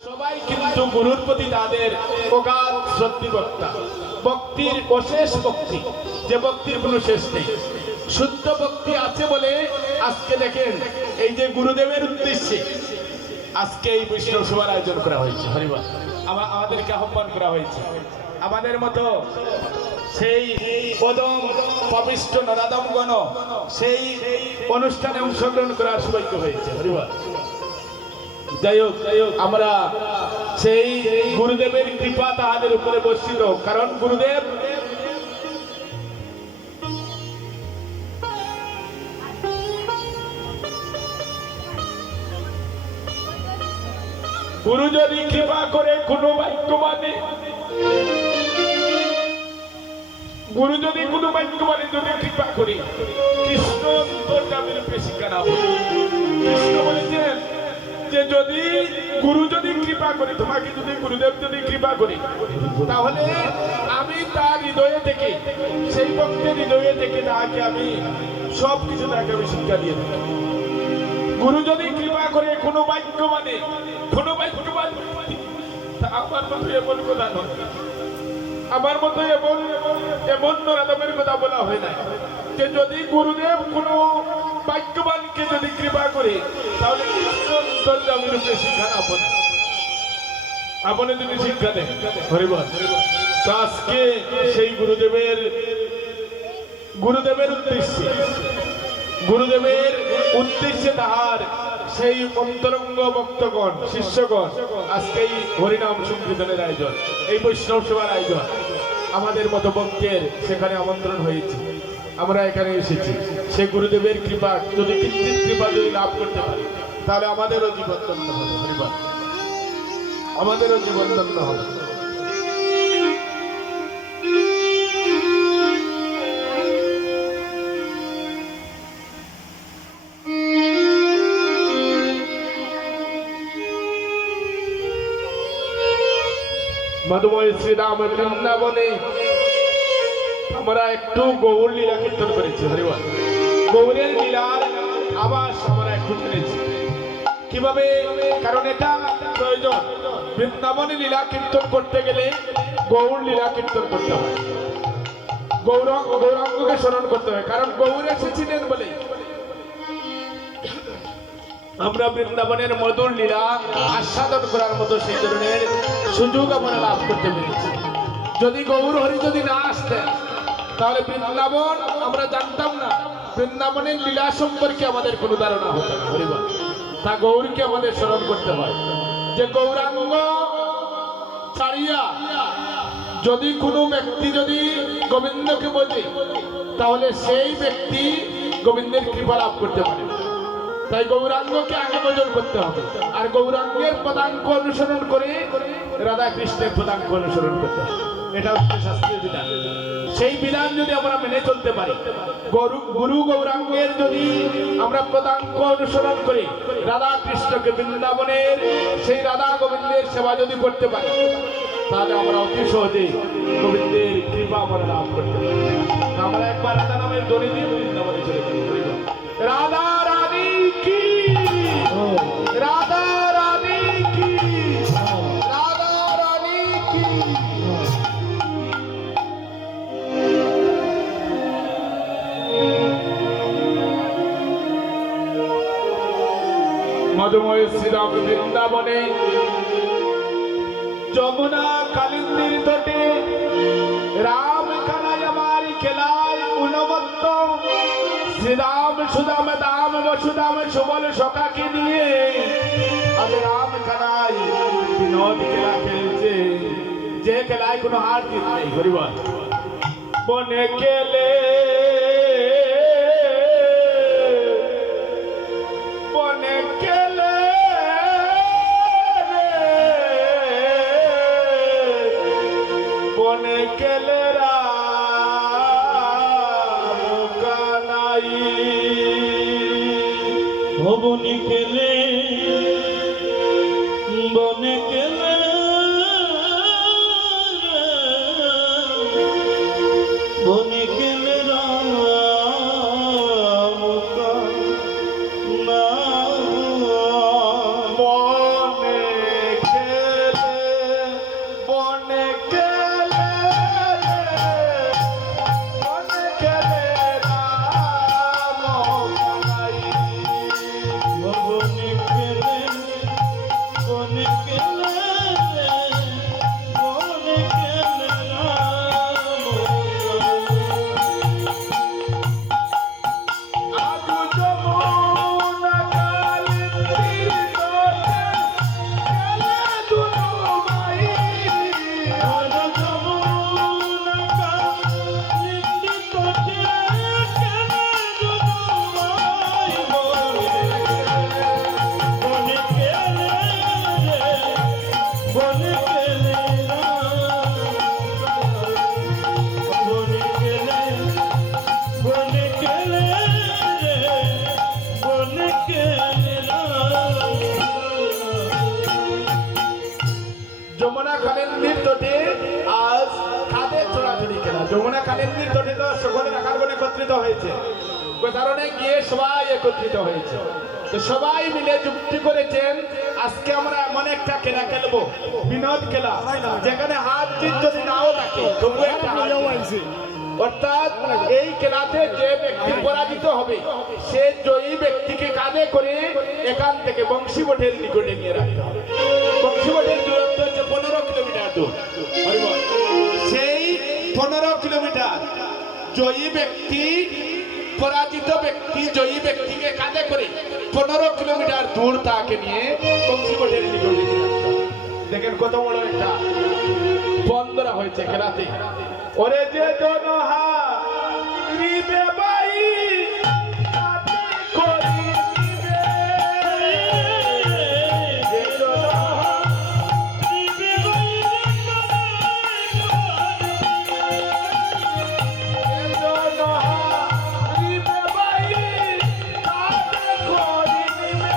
সবাই কিন্তু গুরুর প্রতি তাদের অগাধ শ্রদ্ধাভক্তা, ভক্তির অশেষ ভক্তি, যে ভক্তির কোনো শেষ নেই। শুদ্ধ ভক্তি আছে বলে আজকে দেখেন এই যে গুরুদেবের উদ্দেশ্যে আজকে এই বৈষ্ণব সভার আয়োজন করা হয়েছে। হরিবল, আমাদেরকে আহ্বান করা হয়েছে। আমাদের মতো সেই পদম পবিষ্ট নরাদমগণ সেই অনুষ্ঠানে অংশগ্রহণ করার সৌভাগ্য হয়েছে। হরিবল, যাই হোক আমরা সেই গুরুদেবের কৃপা তাহাদের উপরে বর্ষিত, কারণ গুরুদেব গুরু যদি কৃপা করে কোনো বাক্যবাণী, গুরু যদি কোনো বাক্যবাণী যদি কৃপা করি, কৃষ্ণ অন্তর্যামীর পেশিকা না বলে। কৃষ্ণ বলেছেন যে যদি গুরু যদি কৃপা করে, তোমাকে যদি গুরুদেব যদি কৃপা করে, তাহলে আমি তার হৃদয়ে থেকে, সেই ভক্তের হৃদয়ে থেকে তাকে আমি সবকিছু তাকে আমি শিক্ষা দিয়ে দেব। গুরু যদি কৃপা করে কোনো বাক্য মানে, কোনো বাক্য মানে, আমার মতো এমন কথা নয়, আমার মতো এমন নরাদমের কথা বলা হয় না যে যদি গুরুদেব কোনো বাক্যবানকে যদি কৃপা করে, তাহলে শিক্ষা আপনি তিনি শিক্ষা দেন। হরিবল, তো আজকে সেই গুরুদেবের উদ্দেশ্যে তাহার সেই অন্তরঙ্গ ভক্তগণ শিষ্যগণ আজকে এই হরিনাম সংকীর্তনের আয়োজন, এই বৈষ্ণব সভার আয়োজন, আমাদের মতো ভক্তের সেখানে আমন্ত্রণ হয়েছে। আমরা এখানে এসেছি সেই গুরুদেবের কৃপা, যদি কিঞ্চিৎ কৃপা যদি লাভ করতে পারি, তাহলে আমাদেরও জীবন ধন্য হবে। হরিবল, আমাদেরও জীবন ধন্য হবে। মধুময় শ্রীরাম বৃন্দাবনে আমরা একটু গৌর লীলা কীর্তন করেছি। হরিবল, গৌরের লীলার আবাস আমরা একটু শুনেছি। কিভাবে? কারণ এটা প্রয়োজন। বৃন্দাবনে লীলা কীর্তন করতে গেলে গৌর লীলা কীর্তন করতে হয়, গৌরাঙ্গকে স্মরণ করতে হয়, কারণ গৌর এসেছিলেন বলে আমরা বৃন্দাবনের মধুর লীলা আস্বাদন করার মতো সেই ধরনের সুযোগ আমরা লাভ করতে পেরেছি। যদি গৌর হরি যদি না আসতেন, তাহলে বৃন্দাবন আমরা জানতাম না, বৃন্দাবনের লীলা সম্পর্কে আমাদের কোনো ধারণা হতো না। হরিবল, তা গৌরকে আমাদের স্মরণ করতে হয় যে গৌরাঙ্গ ছাড়িয়া যদি কোনো ব্যক্তি যদি গোবিন্দকে বোঝে, তাহলে সেই ব্যক্তি গোবিন্দের কৃপা লাভ করতে পারে। তাই গৌরাঙ্গকে আগে ভজন করতে হবে, আর গৌরাঙ্গের পদাঙ্ক অনুসরণ করে রাধা কৃষ্ণের পদাঙ্ক অনুসরণ করতে হবে। এটা হচ্ছে শাস্ত্রীয় বিধান। সেই বিধান যদি আমরা মেনে চলতে পারি, গুরু গৌরাঙ্গের যদি আমরা পদাঙ্ক অনুসরণ করে রাধা কৃষ্ণকে বৃন্দাবনের সেই রাধা গোবিন্দের সেবা যদি করতে পারি, তাহলে আমরা অতি সহজে গোবিন্দের কৃপা আমরা লাভ করতে পারি। আমরা একবার রাধা নামের ধ্বনি দিয়ে বৃন্দাবনে চলে যাই। রাধা রানী কি, রাধা রানী কি, রাধা রানী কি। মধুময় শ্রীরাম বৃন্দাবনে যমুনা কালিন্দির তটে রাম কানাই আমার খেলায় উন্মত্ত, শ্রীরাম সুদাম দাম বসুদাম সুবল সখাকে নিয়ে আজ রাম কানাই বিনোদ খেলা খেলছে, যে খেলায় কোনো হার জিত নেই। হরিবল, বনে খেলে বনে খেলে বনে খেলে রাম কানাই, বনে গেলে বনে গেলে বনে গেলে রাম মনে কেলে রাম যমুনা কালিন্দীর তটে আজ কাদের চড়াচড়ি খেলা। যমুনা কালিন্দীর তটে তো সকলের আকারগণ একত্রিত হয়েছে, ওই কারণে গিয়ে সবাই একত্রিত হয়েছে। তো সবাই মিলে যুক্তি করেছেন আজকে আমরা এমন একটা খেলা খেলবো, বিনোদ খেলা, যেখানে হার জিত যদি নাও থাকে তবু একটা হার জিত। অর্থাৎ এই খেলাতে যে ব্যক্তি পরাজিত হবে সে জয়ী ব্যক্তিকে কাঁধে করে এখান থেকে বংশীবটের নিকটে নিয়ে রাখতে হবে। বংশীবটের দূরত্ব হচ্ছে 15 কিলোমিটার দূর। সেই 15 কিলোমিটার জয়ী ব্যক্তি পরাজিত ব্যক্তি জয়ী ব্যক্তিকে কাঁধে করে 15 কিলোমিটার দূর তাকে নিয়ে বংশীবটের নিকটে নিয়ে রাখতে হবে। দেখেন কত বড় একটা বন্দরা হয়েছে খেলাতে। ওরে যে জনহা রিবে বাই কাতে করি দিবে, যে জনহা রিবে বাই যে জনহা রিবে বাই কাতে করি দিবে,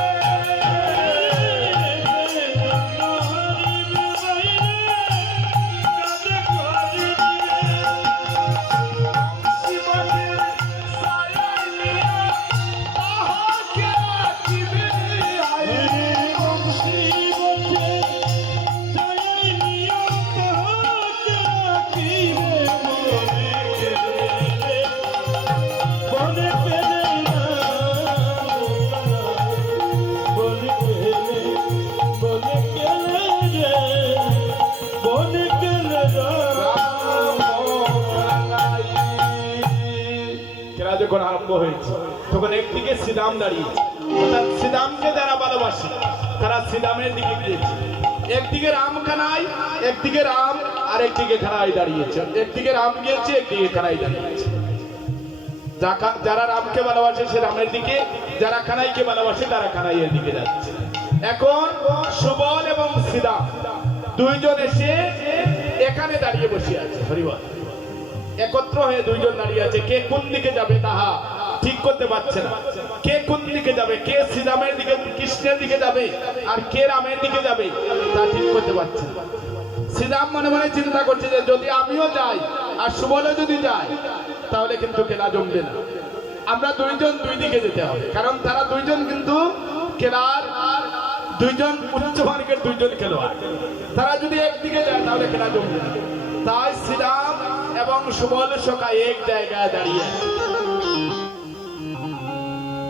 যখন আরম্ভ হয়েছে তখন একদিকে শ্রীরাম দাঁড়িয়েছে, অর্থাৎ শ্রীরামকে যারা ভালোবাসে তারা শ্রীরামের দিকে গিয়েছে। একদিকে রাম কানাই, একদিকে রাম আর একদিকে কানাই দাঁড়িয়েছে। একদিকে রাম গিয়েছে, একদিকে কানাই দাঁড়িয়েছে। যারা রামকে ভালোবাসে সে রামের দিকে, যারা কানাইকে ভালোবাসে তারা কানাইয়ের দিকে যাচ্ছে। এখন সুবল এবং শ্রীরাম দুইজন এসে এখানে দাঁড়িয়ে বসে আছে। হরিবল একত্র হয়ে দুইজন দাঁড়িয়ে আছে। কে কোন দিকে যাবে তাহা ঠিক করতে পারছে না। কে কোন দিকে যাবে, কে শ্রীরামের দিকে কৃষ্ণের দিকে যাবে আর কে রামের দিকে যাবে তা ঠিক করতে পারছে না। শ্রীরাম মনে মনে চিন্তা করছে যে যদি আমিও যাই আর সুবলও যদি যায় তাহলে কিন্তু খেলা জমবে না। আমরা দুইজন দুই দিকে যেতে হবে, কারণ তারা দুইজন কিন্তু খেলার দুইজন উচ্চমার্গের দুইজন খেলোয়াড়। তারা যদি একদিকে যায় তাহলে খেলা জমবে না। তাই শ্রীরাম এবং সুবল সখা এক জায়গায় দাঁড়িয়ে,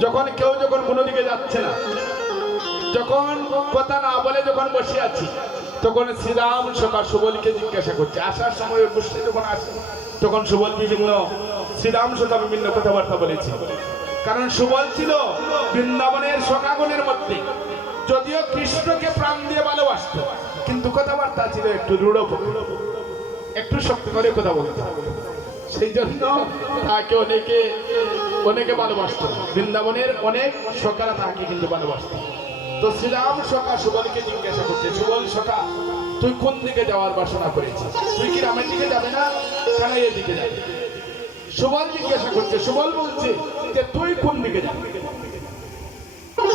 যখন কেউ যখন কোনো দিকে যাচ্ছে না, যখন কথা না বলে যখন বসে আছি, তখন শ্রীরাম সখা সুবলকে জিজ্ঞাসা করছে। আসার সময় বসে যখন আসে তখন সুবল শ্রীরাম সখা বিভিন্ন কথাবার্তা বলেছে। কারণ সুবল ছিল বৃন্দাবনের সখাগণের মধ্যে, যদিও কৃষ্ণকে প্রাণ দিয়ে ভালোবাসত, কিন্তু কথাবার্তা ছিল একটু রূঢ়, একটু শক্তি করে কথা বলতে। সেই জন্য তাকে অনেকে ভালোবাসত। বৃন্দাবনের অনেক সখারা তাকে কিন্তু ভালোবাসত। তো শ্রীরাম সখা সুবলকে জিজ্ঞাসা করছে, সুবল সখা তুই কোন দিকে যাওয়ার বাসনা করেছিস? তুই কি রামের দিকে যাবে না কানাইয়ের দিকে যাবে? সুবল জিজ্ঞাসা করছে। সুবল বলছে যে তুই কোন দিকে যাবি?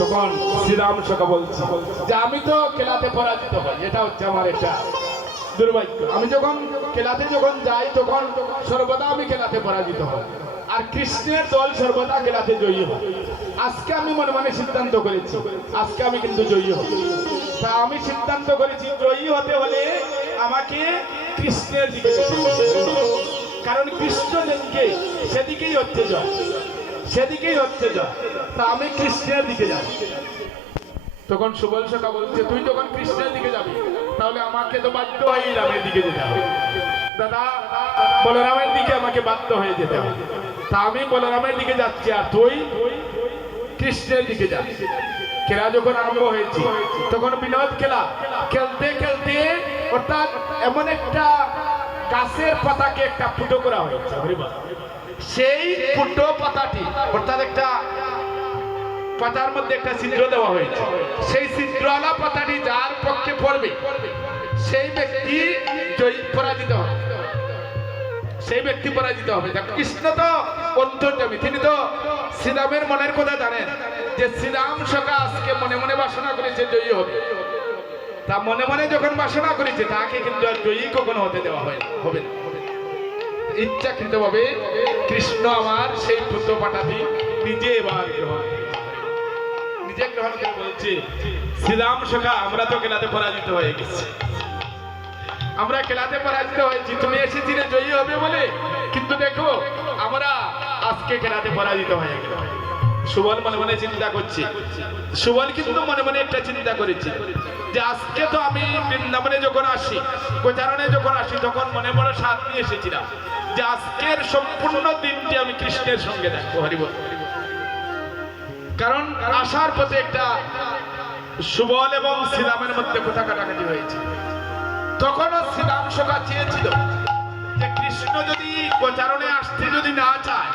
তখন শ্রীরাম সখা বলছে যে আমি তো খেলাতে পরাজিত হই, এটা হচ্ছে আমার একটা দুর্ভাগ্য। আমি যখন খেলাতে যাই তখন সর্বদা আমি খেলাতে পরাজিত হই, আর কৃষ্ণের দল সর্বদা খেলাতে জয়ী হয়। আজকে আমি মনে মনে সিদ্ধান্ত করেছি আজকে আমি কিন্তু জয়ী হব। তা আমি সিদ্ধান্ত করেছি জয়ী হতে হলে আমাকে কৃষ্ণের দিকে যেতে হবে। কারণ কৃষ্ণ যেদিকে সেদিকেই হচ্ছে জয়, সেদিকেই হচ্ছে জয়। তা আমি কৃষ্ণের দিকে যাব। তখন সুবল সখা বলছে তুই যখন কৃষ্ণের দিকে যাবি তাহলে আমাকে তো বাধ্য হয়ে রামের দিকে যেতে হবে। দাদা বলরামের দিকে আমাকে বাধ্য হয়ে যেতে হবে। তা আমি বলরামের দিকে যাচ্ছি আর তুই কৃষ্ণের দিকে যাস। খেলা যখন আরম্ভ হয়েছে তখন বিনোদ খেলা খেলতে খেলতে, অর্থাৎ এমন একটা গাছের পাতাকে একটা ফুটো করা হয়েছে। সেই ফুটো পাতাটি, অর্থাৎ একটা পাতার মধ্যে একটা ছিদ্র দেওয়া হয়েছে। সেই ছিদ্রওয়ালা পাতাটি যার পক্ষে পড়বে সেই ব্যক্তি পরাজিত হবে, সেই ব্যক্তি পরাজিত হবে। কৃষ্ণ তো অন্তর্যামী, তিনি তো শ্রীরামের মনের কথা জানেন। যে শ্রীরাম সখা আজকে মনে মনে বাসনা করেছে জয়ী হবে, তা মনে মনে যখন বাসনা করেছে তাকে কিন্তু আর জয়ী কখনো হতে দেওয়া হবে না। ইচ্ছাকৃত ভাবে কৃষ্ণ আমার সেই পুত্র পাঠাটি নিজে এবার নিজে গ্রহণ করে বলছে, শ্রীরাম সখা আমরা তো খেলাতে পরাজিত হয়ে গেছি, আমরা খেলাতে পরাজিত হয়েছি, তুমি এসেছিলে জয়ী হবে বলে, কিন্তু দেখো আমরা আজকে খেলাতে পরাজিত হয়ে গেল। সুবল মনে মনে চিন্তা করছে, সুবল কিন্তু মনে মনে একটা চিন্তা করেছে যে আজকে তো আমি বৃন্দাবনে যখন আসি, গোচারণে যখন আসি, তখন মনে মনে সাথ নিয়ে এসেছিলাম যে আজকের সম্পূর্ণ দিনটি আমি কৃষ্ণের সঙ্গে দেখবো। হরিবল। কারণ আসার পথে একটা সুবল এবং শ্রীরামের মধ্যে কথা কাটাকাটি হয়েছে। তখনও শ্রীরাম সখা চেয়েছিল যে কৃষ্ণ যদি গোচারণে আসতে যদি না চায়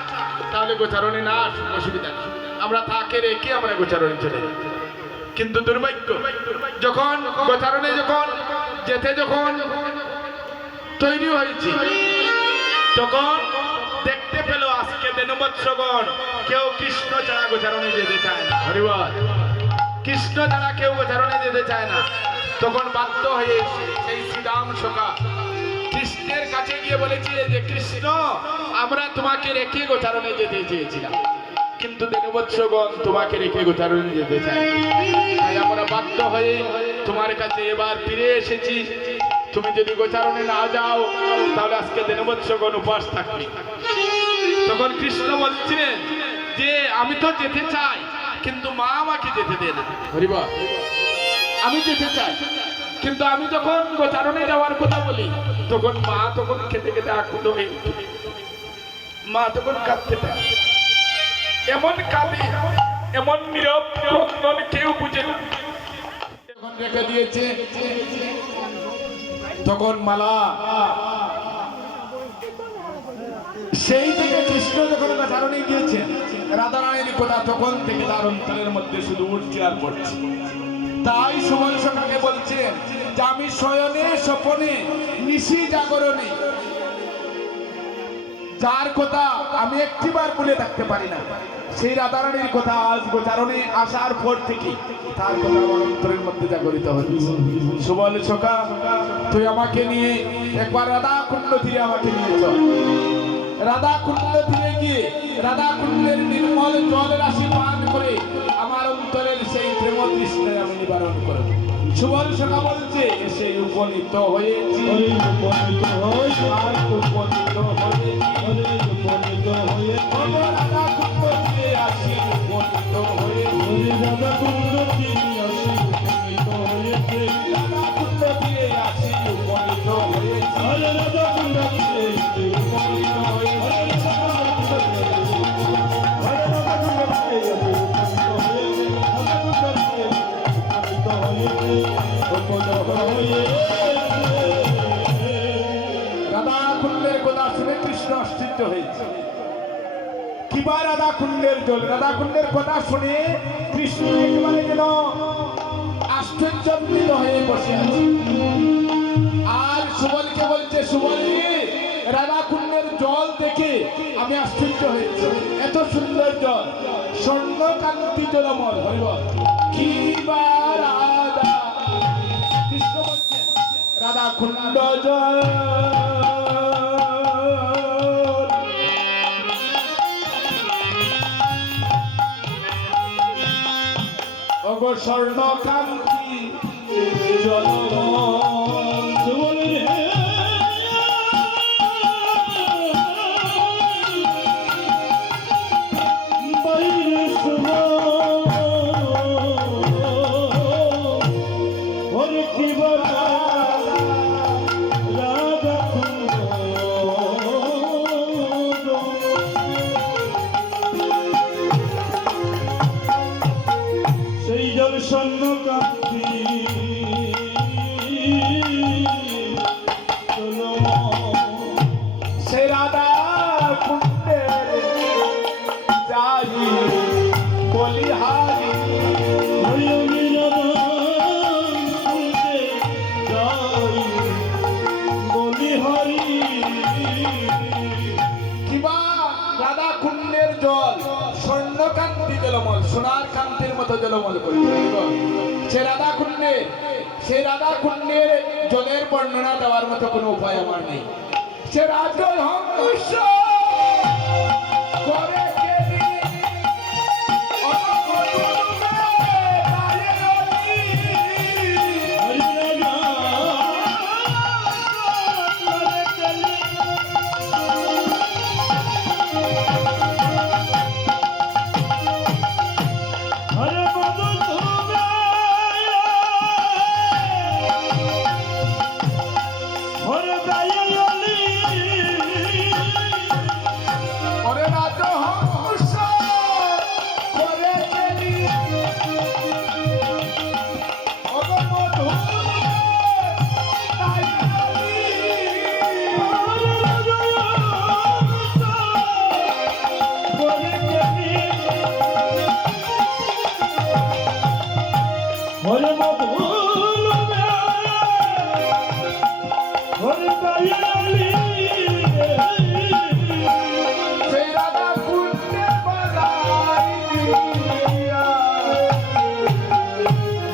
তাহলে গোচারণে না আসুক, অসুবিধা নেই, আমরা তাকে রেখে আমরা গোচারণে চলে যাই। কিন্তু দুর্ভাগ্য, যখন গোচারণে যখন যেতে যখন তৈরি হয়েছে, তখন দেখতে পেল আজকে দেনবৎসগণ কেউ কৃষ্ণ ছাড়া গোচারণে যেতে চায় না। হরিবল। কৃষ্ণ ছাড়া কেউ গোচারণে যেতে চায় না। তখন বাধ্য হয়ে সেই শ্রীরাম সখা কৃষ্ণের কাছে গিয়ে বলেছিল যে কৃষ্ণ আমরা তোমাকে রেখে গোচারণে যেতে চেয়েছিলাম, কিন্তু দেনবৎসগণ তোমাকে রেখে গোচারণে যেতে চায়, তাই আমরা বাধ্য হয়ে তোমার কাছে এবার ফিরে এসেছি। তুমি যদি গোচারণে না যাও তাহলে আজকে দেনবৎসগণ উপবাস থাকবে। তখন কৃষ্ণ বলছিলেন যে আমি তো যেতে চাই, কিন্তু মা আমাকে যেতে দেয় না। হরিবল। আমি যেতে চাই, কিন্তু আমি যখন গোচারণে যাওয়ার কথা বলি তখন মা তখন খেতে খেতে আকুত হয়ে উঠে, মা তখন কাঁদতে থাকে, এমন কাঁদে, এমন নীরব ক্রন্দন কেউ বুঝে না। যখন রেখে দিয়েছে তখন মালা সেই থেকে কৃষ্ণ যখন গোচারণে গিয়েছেন রাধারানীর কথা, তখন থেকে তার অন্তরের মধ্যে শুধু উঠছে আর পড়ছে। তাই সুবল সখাকে বলছেন যে আমি শয়নে স্বপনে নিশি জাগরণে যার কথা আমি একটিবার ভুলে থাকতে পারি না, সেই রাধারানীর কথা আজ গোচারণে আসার পর থেকে তার কথা আমার অন্তরের মধ্যে জাগরিত হচ্ছে। সুবল সখা তুই আমাকে নিয়ে একবার রাধা কুণ্ড তীরে আমাকে নিয়ে চল। রাধা কুণ্ড তীরে গিয়ে রাধা কুণ্ডের নির্মল জল রাশি পান করে আমার অন্তরের সেই প্রেম তৃষ্ণায় আমি নিবারণ করব। সুবল সখা বলছে সেই উপনীত হয়েছি, উপনীত হয়েছি, আর উপনীত হয়েছি, রাধা কুণ্ড তীরে আসি উপনীত হয়েছি, রাধা কুণ্ড তীরে আসি উপনীত হয়েছি, রাধা কুণ্ড তীরে আসি উপনীত হয়েছি, রাধা কুণ্ড তীরে উপনীত রাধা কুণ্ডের কথা শুনে কৃষ্ণ আশ্চর্য হয়েছে। কিবা রাধা কুণ্ডের জল, রাধা কুণ্ডের কথা শুনে কৃষ্ণ একেবারে যেন আশ্চর্যান্বিত হয়ে বসে আছে। আর সুবলকে বলছে, সুবল রাধা কুণ্ডের জল দেখে আমি আশ্চর্য হয়েছি, এত সুন্দর জল, স্বর্ণকান্তি জলমল। হরিবল। কিবা রাধা, কৃষ্ণ বলছে রাধা কুণ্ড জল অগো স্বর্ণকান্তি জলমল। স্বর্ণকান্তি সে রাধা কুণ্ডের যাই বলিহারি, কিবা রাধা কুণ্ডের জল স্বর্ণকান্তি জলমল, সোনার কান্তি টলমল করছে। সেই রাধা কুণ্ডের জলের বর্ণনা দেওয়ার মতো কোনো উপায় আমার নেই। সে রাজগণ হংস করে গেলি ওরে রাজা হংস করে গেলি তাই সেই রাধা কুণ্ডে বালাই দিয়া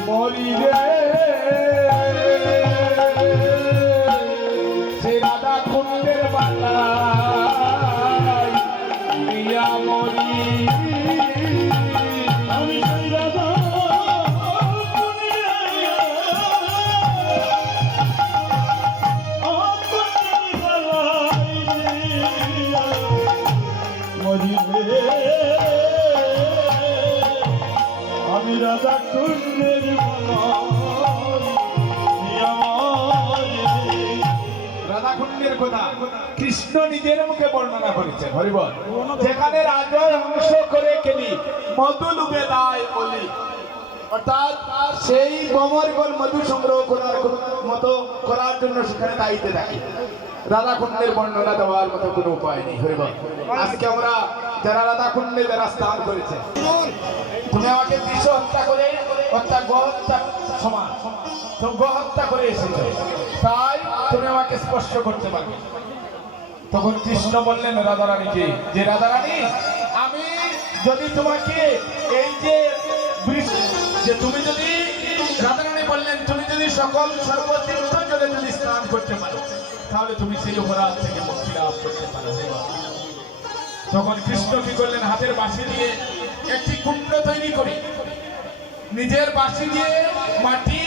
মরি রে। সেই রাধা কুণ্ডের বালাই দিয়া মরি। আমি রাধা কুণ্ডের রাধা কুণ্ডের কথা কৃষ্ণ নিজের মুখে বর্ণনা করেছেন। হরিবল যেখানে রাজর অংশ করে কেলি মধু লুবে দায় বলি, অর্থাৎ সেই বমরগণ মধু সংগ্রহ করার মতো করার জন্য সেখানে দায়িত্বে থাকে। রাধা কুণ্ডের বর্ণনা দেওয়ার মতো কোনো উপায় নেই। হরিবল আজকে আমরা যারা রাধা কুণ্ডে যারা স্নান করেছে, তুমি আমাকে বিষ হত্যা করে গহত্যা সমান গহত্যা করে এসেছো, তাই তুমি আমাকে স্পর্শ করতে পারবে। তখন কৃষ্ণ বললেন রাধারানীকে যে রাধারানী, আমি যদি তোমাকে এই যে তুমি যদি রাধারানী বললেন তুমি যদি সকল সর্বতীর্থ জলে যদি স্নান করতে পারো তাহলে তুমি সেই অপরাধ থেকে মুক্তি লাভ করতে পারো। তখন কৃষ্ণ কি করলেন, হাতের বাঁশি দিয়ে একটি কুণ্ড তৈরি করে নিজের বাঁশি দিয়ে মাটি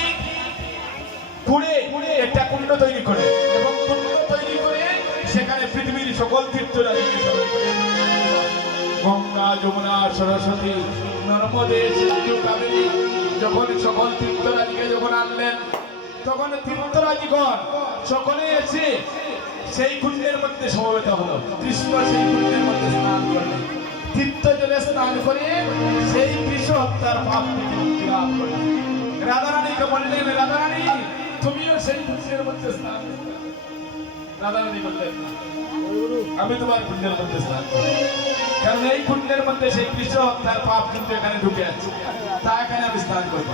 খুঁড়ে একটা কুণ্ড তৈরি করে এবং কুণ্ড তৈরি করে সেখানে পৃথিবীর সকল তীর্থরাজিকে স্মরণ করলেন। গঙ্গা, যমুনা, সরস্বতী, নর্মদে, সিন্ধু, কাবেরী যখন সকল তীর্থরাজিকে যখন আনলেন, তখন তীর্থরাজিগণ সকলে এসে সেই কুণ্ডের মধ্যে সমবেত হলো। কৃষ্ণ সেই কুণ্ডের মধ্যে স্নান করলেন, তীর্থ জলে স্নান করে সেই বৃষ হত্যার পাপ থেকে মুক্তি লাভ করলেন। রাধারানীকে বললেন, রাধারানী তুমিও সেই কুণ্ডের মধ্যে স্নান করো। রাধারানী বললেন, আমি তোমার কুণ্ডের মধ্যে স্নান করব, কারণ এই কুণ্ডের মধ্যে সেই বৃষ হত্যার পাপ কিন্তু এখানে ঢুকে আছে, তা এখানে আমি স্নান করব।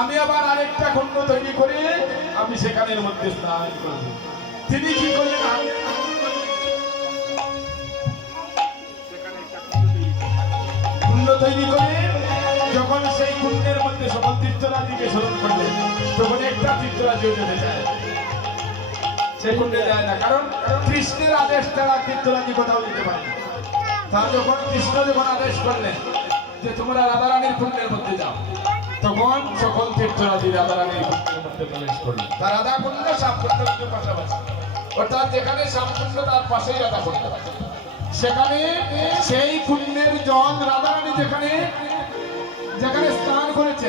আমি আবার আরেকটা কুণ্ড তৈরি করে আমি সেখানের মধ্যে স্নান করব। তিনি কি করলেন, কুণ্ড তৈরি করে যখন সেই কুণ্ডের মধ্যে সকল তীর্থরাজিকে স্মরণ করলেন, তখন একটা তীর্থরাজিও যেতে চায়, সে কুণ্ডে যায় না, কারণ কৃষ্ণের আদেশ ছাড়া তীর্থরাজি কোথাও যেতে পারে না। তা যখন কৃষ্ণ যখন আদেশ করলেন যে তোমরা রাধারানীর কুণ্ডের মধ্যে যাও, তখন সকল তীর্থরাজি রাধারানীর কুণ্ডের মধ্যে প্রবেশ করলেন। তার রাধা কুণ্ড শ্যামকুণ্ড পাশাপাশি, অর্থাৎ যেখানে শ্যামকুণ্ড তার পাশেই রাধা কুণ্ড, সেখানে সেই কুণ্ডের জল রাধারানী যেখানে যেখানে স্নান করেছে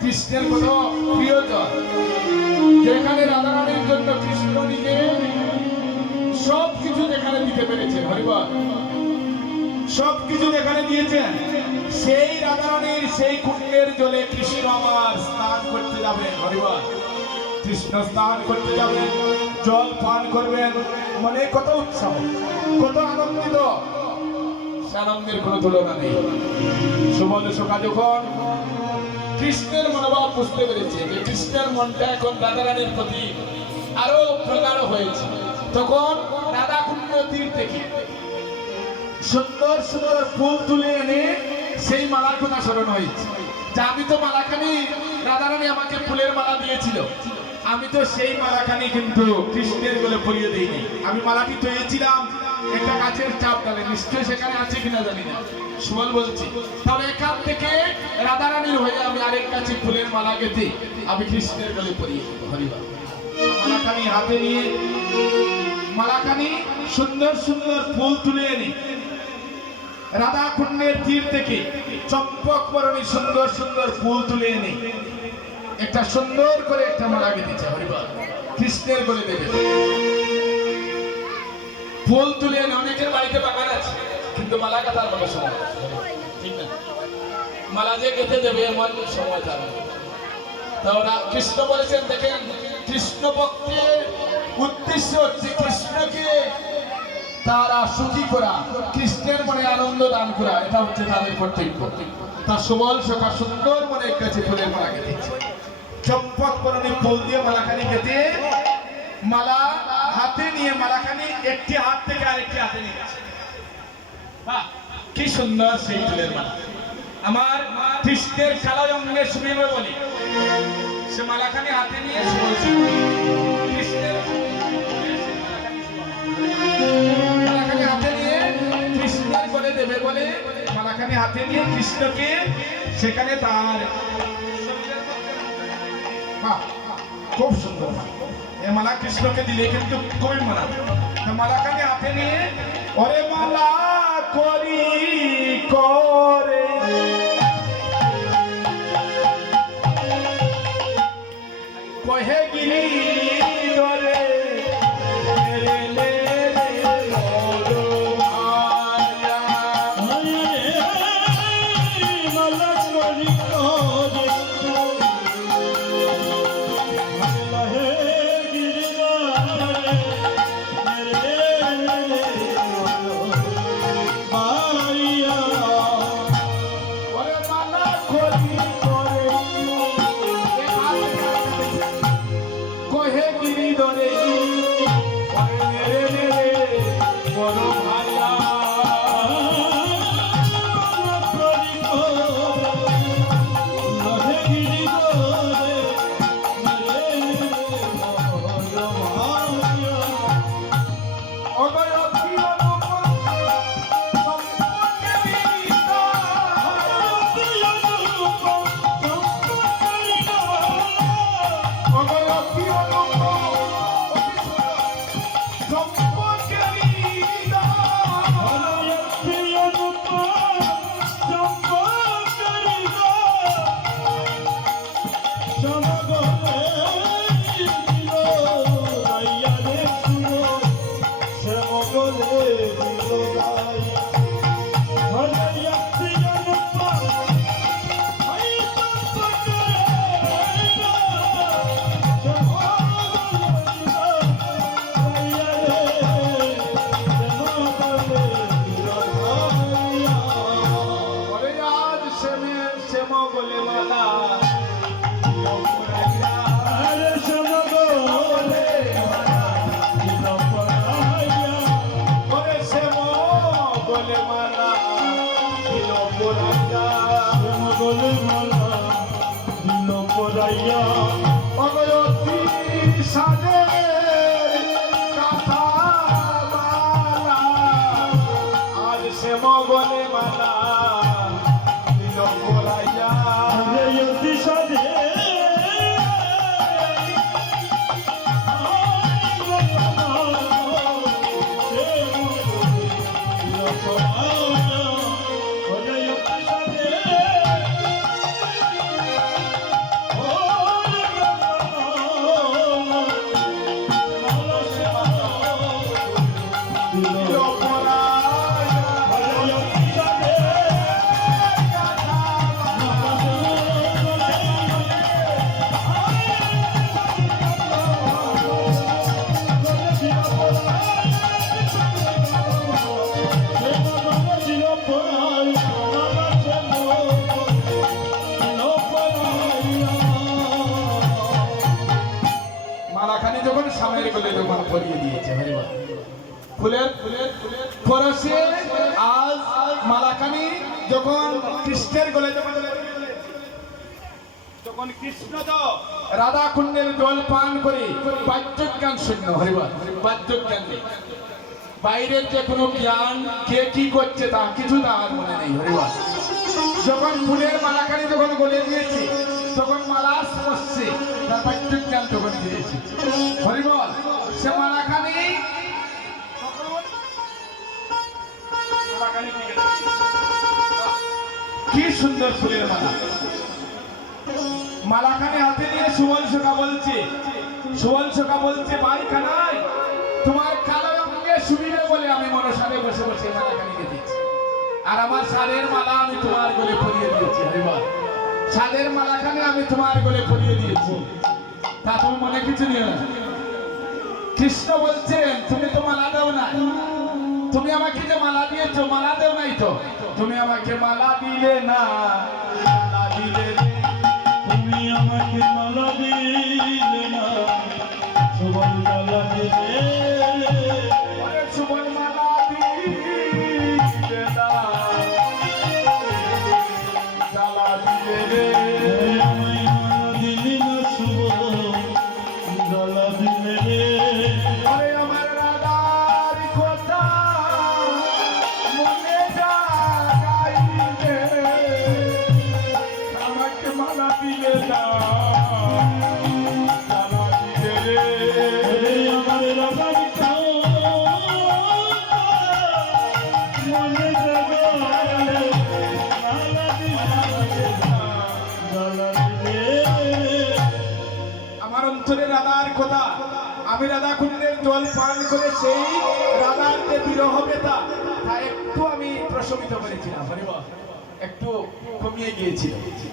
কৃষ্ণের কত প্রিয় জল, যেখানে রাধারানীর জন্য কৃষ্ণ নিজে সব কিছু যেখানে দিতে পেরেছে। হরিবল সবকিছু যেখানে দিয়েছেন, সেই রাধারানীর সেই কুণ্ডের জলে কৃষ্ণ আমার স্নান করতে যাবেন। হরিবল কৃষ্ণ স্নান করতে যাবেন, জল পান করবেন, মনে কত উৎসাহ, কত আনন্দিত, সে আনন্দের কোনো তুলনা নেই। সুবল সখা যখন কৃষ্ণের মনোভাব বুঝতে পেরেছে যে কৃষ্ণের মনটা এখন রাধারানীর প্রতি আরো প্রগাঢ় হয়েছে, তখন রাধা কুণ্ড তীর থেকে সুন্দর সুন্দর ফুল তুলে এনে সেই মালার কথা স্মরণ হয়েছে। যে আমি তো মালাখানি, রাধারানী আমাকে ফুলের মালা দিয়েছিল, আমি তো সেই মালাখানি কিন্তু কৃষ্ণের গলে পরিয়ে দিইনি। আমি মালাটি তৈরিছিলাম একটা গাছের চাপ ডালে, নিশ্চয়ই সেখানে আছে কিনা জানি না। সুবল বলছি, তাহলে এখান থেকে রাধারানীর হয়ে আমি আরেক গাছে ফুলের মালা গেঁথে আমি কৃষ্ণের গলে পরিয়ে দেবো। হরিবা মালাখানি হাতে নিয়ে, মালাখানি সুন্দর সুন্দর ফুল তুলে এনে রাধা কুণ্ডের তীর থেকে চম্পক বরণী সুন্দর সুন্দর ফুল তুলে এনে একটা সুন্দর করে একটা মালা গেঁথেছে। হরিবা কৃষ্ণের গলে দেবে। ফুল তুলে এনে, অনেকের বাড়িতে বাগান আছে কিন্তু মালা গাঁথার কোনো সময় নেই। ঠিক না? মালা যে গেঁথে দেবে এমন সময় তার নেই। তো কৃষ্ণ বলেছেন, দেখেন কৃষ্ণ পক্ষের উদ্দেশ্য হচ্ছে কৃষ্ণকে তারা সুখী করা, কৃষ্ণের মনে আনন্দ দান করা, এটা হচ্ছে তাদের কর্তব্য। তার সুবল সখা সুন্দর মনে কাছে ফুলের মালা গেঁথেছে, চম্পক বরণী ফুল দিয়ে মালাখানি গেঁথে মালা হাতে নিয়ে মালাখানি একটি হাত থেকে আরেকটি হাতে নিয়ে গেছে। বাহ, কি সুন্দর সেই ফুলের মালা! আমার কৃষ্ণের কালো অঙ্গে শুনিবে বলি সে মালাখানি হাতে নিয়ে কৃষ্ণের মালাখানি হাতে নিয়ে কৃষ্ণের বলে দেবে বলে মালাখানি হাতে নিয়ে কৃষ্ণকে সেখানে তার খুব সুন্দর এ মালা কৃষ্ণকে দিলে কিন্তু খুবই মালা। মালাখানি হাতে নিয়ে ওরে মালা করি করে কহে গিরি ধরে রে লে রে মোর ভায়া। মালা করি করে মালা হে গিরিধারে ভাইয়া। ওরে মালা করি করে কহে গিরি ধরে রে রে মোর ভায়া। মগলে মালা দিল পরাইয়া। মালাখানি যখন সামনের গলে যখন পরিয়ে দিয়েছে, ফুলের পরশে আজ মালাখানি যখন কৃষ্ণের গলে যখন তখন কৃষ্ণ তো রাধা কুণ্ডের জল পান করে বাহ্যজ্ঞান শূন্য, হরিবল, বাহ্যজ্ঞান নেই। বাইরের যে কোনো জ্ঞান কে কি করছে তা কিছু তার মনে নেই, হরিবল। যখন ফুলের মালাখানি যখন গলে দিয়েছি তখন মালা স্পর্শে তার বাহ্যজ্ঞান তখন দিয়েছি, হরিবল। সে মালাখানি মালাখানি ঠিক আছে। কি সুন্দর ফুলের মালা। মালাখানি হাতে নিয়ে সুবল সখা বলছে ভাই কানাই, তোমার কালো অঙ্গে সুবিধে বলে আমি মনসারে বসে বসে মালাখানি গেঁথেছি, আর আমার সাদের মালা আমি তোমার গলে পরিয়ে দিয়েছি, হরিবল। সাদের মালাখানি আমি তোমার গলে পরিয়ে দিয়েছি, তা তুমি মনে কিছু নিও না। কৃষ্ণ বলছেন তুমি তো মালা দাও না, তুমি আমাকে যে মালা দিয়েছো মালা দেও নাই তো, তুমি আমাকে মালা দিলে না, মালা দিলে না। তুমি আমাকে মালা দিলে না, সুবল মালা দিলে, ওরে সুবল মালা দিলে না, জ্বালা দিলে রে। আমায় মালা দিলি না, সুবল জ্বালা দিলে রে। ওরে আমার রাধার কথা মনে জাগাইলে, আমাকে মালা দিলে না, জ্বালা দিলে রে। আমার রাধার কথা মনে জাগাইলে, মালা দিলে না, জ্বালা দিলে। আমার অন্তরে রাধার কথা, আমি রাধা কুণ্ডের জল পান করে সেই রাধার যে বিরহ বেতা তা একটু আমি প্রশমিত করেছিলাম, হরিবল, একটু কমিয়ে গিয়েছিল।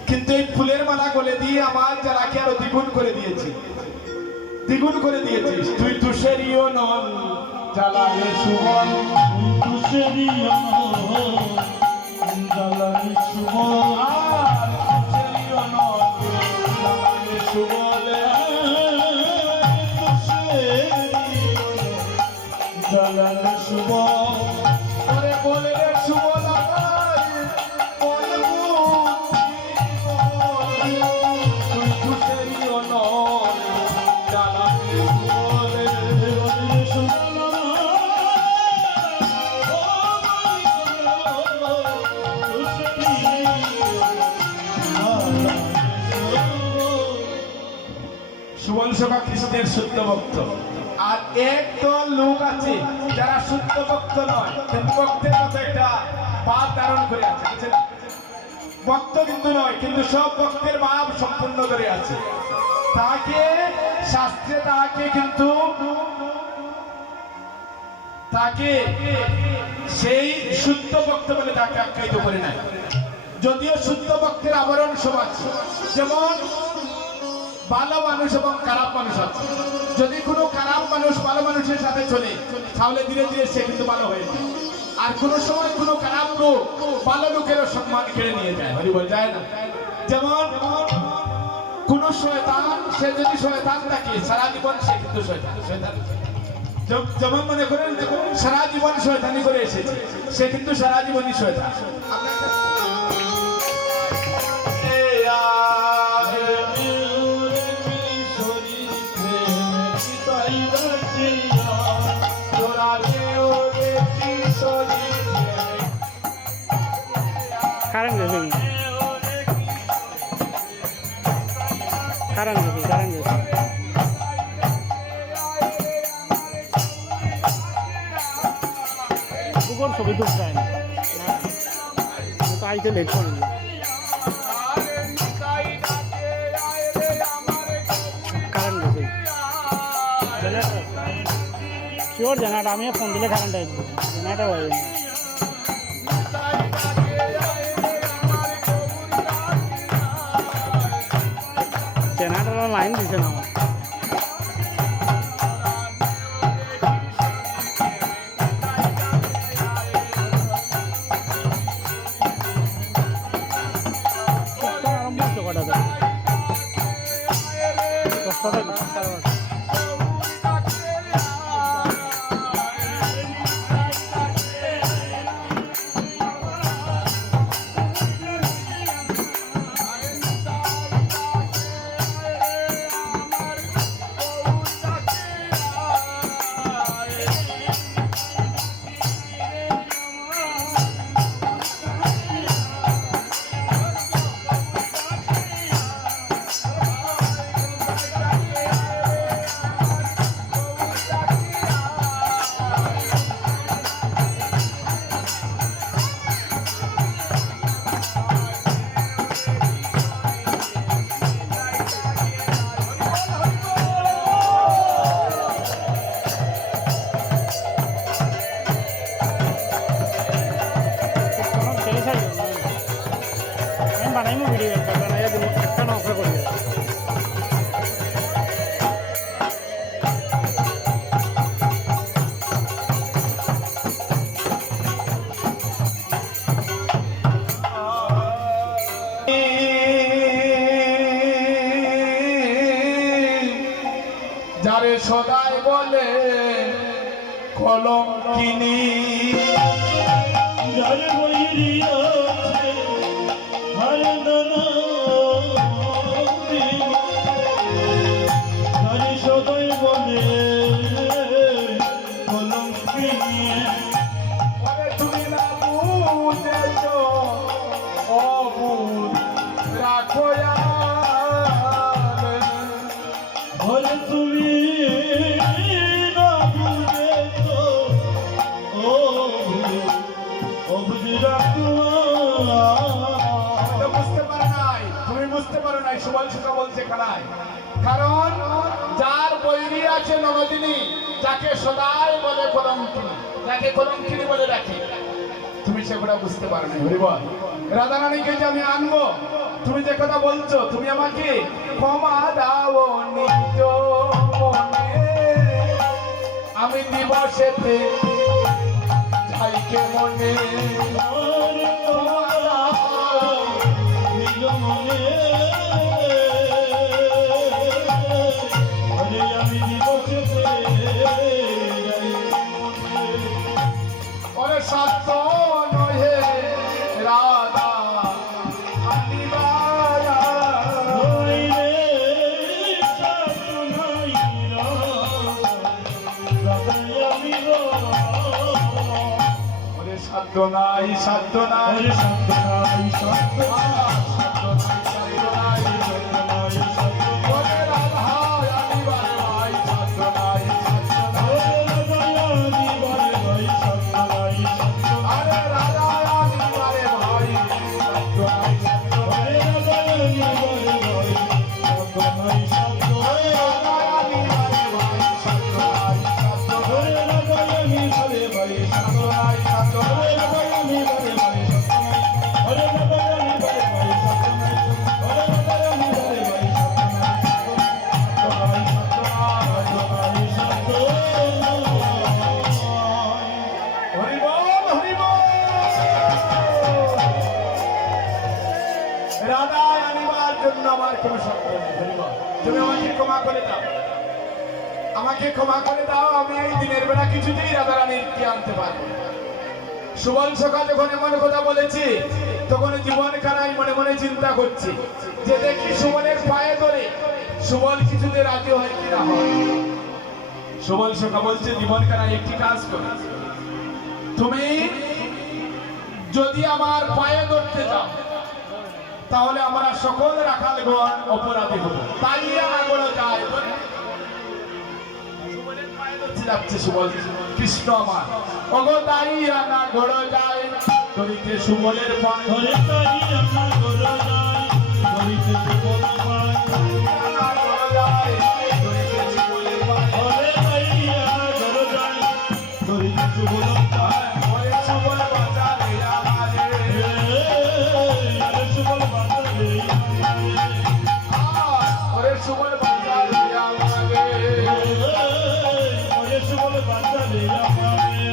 কিন্তু এই ফুলের মালা গলে দিয়ে আমার জ্বালাকে আরো দ্বিগুণ করে দিয়েছি, দ্বিগুণ করে দিয়েছিস। তুই তুষেরিও নন জ্বালালে সুবল, তুষেরিও জ্বালানি সুবল, আর তুষেরিও নন জ্বালালে সুবল। জ্বালানি সুবল। ওরে বলে রে সুবল আমায়, বলবো কি বল, তুই তুষেরিও নন জ্বালালে সুবল। সুবল সভা কৃষ্ণের শুদ্ধ ভক্ত, আর একদল লোক আছে যারা শুদ্ধ ভক্ত নয় কিন্তু ভক্তের মতো একটা ভাব ধারণ করে আছে, বুঝছেন? ভক্ত কিন্তু নয় কিন্তু সব ভক্তের ভাব সম্পূর্ণ করে আছে। তাকে শাস্ত্রে তাকে কিন্তু তাকে সেই শুদ্ধ ভক্ত বলে তাকে আখ্যায়িত করে নাই। যদিও শুদ্ধ ভক্তের আবরণ সমাজ, যেমন ভালো মানুষ এবং খারাপ মানুষ আছে। যদি কোনো খারাপ মানুষ ভালো মানুষের সাথে চলে তাহলে ধীরে ধীরে সে কিন্তু ভালো হয়ে যায়, আর কোনো সময় কোনো খারাপ লোক ভালো লোকেরও সম্মান কেড়ে নিয়ে যায়, হরিবল, যায় না? যেমন কোনো শয়তান, সে যদি শয়তান থাকে সারা জীবন সে কিন্তু শয়তান। যেমন মনে করেন সারা জীবন শয়তানি করে এসেছে, সে কিন্তু সারা জীবনই শয়তান। কারণ গেছে কারণ গেছে উপর ছবি তুলতে চায় না, তো আইতে লেট করে কারণ গেছে শিওর জানাটা আমি ফোন দিলে কারেন্ট আসবো, জানাটা হয়ে যাবে। জেনারেটর লাইন দিছে না আমার। আরম্ভ হচ্ছে কটা থেকে? 10টা থেকে 8:30। যারে সদাই বলে কলঙ্কিনী, যার বৈরি আছে হার নানা যারে সদাই বলে কলঙ্কিনী। ওরে তুমি না বুঝেছ অবুঝ রাখো আর। ঘরে তুমি না বুঝেছ ও অবুঝ রাখো। তো বুঝতে পারো নাই, তুমি বুঝতে পারো নাই। সুবল সুখা বলছে খানায়, কারণ যার বৈরি আছে ননদিনী, যাকে সদাই বলে কলঙ্কিনী, যাকে কলঙ্কিনী বলে রাখে, তুমি সেটা বুঝতে পারো নাই। হরিবল, রাধারানীকে যে আমি আনবো, তুমি যে কথা বলছো, তুমি আমাকে ক্ষমা দাও নিজ মনে, আমি দিবসেতে যাইকে মনে। ওরে সত্য নহে রাধা আনিবারা, ওরে সাধ্য নাই, সাধ্য নাই, সাধ্য নাই, সাধ্য নাই, সাধ্য নাই, সাধ্য নাই, ওরে রাধা আনিবারে ভাই, সাধ্য নাই, সাধ্য নাই, আরে রাধা আনিবারে ভাই, সাধ্য নাই, সাধ্য নাই, রাধা আনিবারে ভাই, সাধ্য নাই, সাধ্য নাই, হরিবল, হরিবল। রাধা আনিবার জন্য আমার কোনো শর্ত নেই। হরিবল, তুমি আমাকে ক্ষমা করে দাও, আমাকে ক্ষমা করে দাও। আমি এই দিনের বেলা কিছুতেই রাধা রানীকে আনতে পারবো না। সুবল সখা যখন এমন কথা বলেছি, তখন জীবন খানাই মনে মনে চিন্তা করছি যে দেখি সুবলের পায়ে ধরে সুবল কিছুতে রাজি হয় কিনা হয়। সুবল সখা বলছে, জীবন খানাই একটি কাজ করে, তুমি যদি আমার পায়ে ধরতে যাও, তাহলে আমরা সকল রাখালগণ অপরাধী হব। তাই আগড় যায়, সুবলের পায়ে ধরতে যাচ্ছে সুবল, কৃষ্ণ আমার ওগো তাই আনা ঘোড় যায়, ধরিতে সুবলের পায়ে ঘরে তাই আমার ঘর যায়, ঘরিতে সুবল পায়। আনা ঘোড় যায়, ধরিতে সুবলের পায়ে, ঘরে তাই আমার ঘর যায়, ঘরিতে সুবল পায়। ওরে সুবল বাঁচালে আমারে, আরে সুবল বাঁচালে ওরে সুবল বাঁচালে আমারে, ওরে সুবল বাঁচালে আমারে।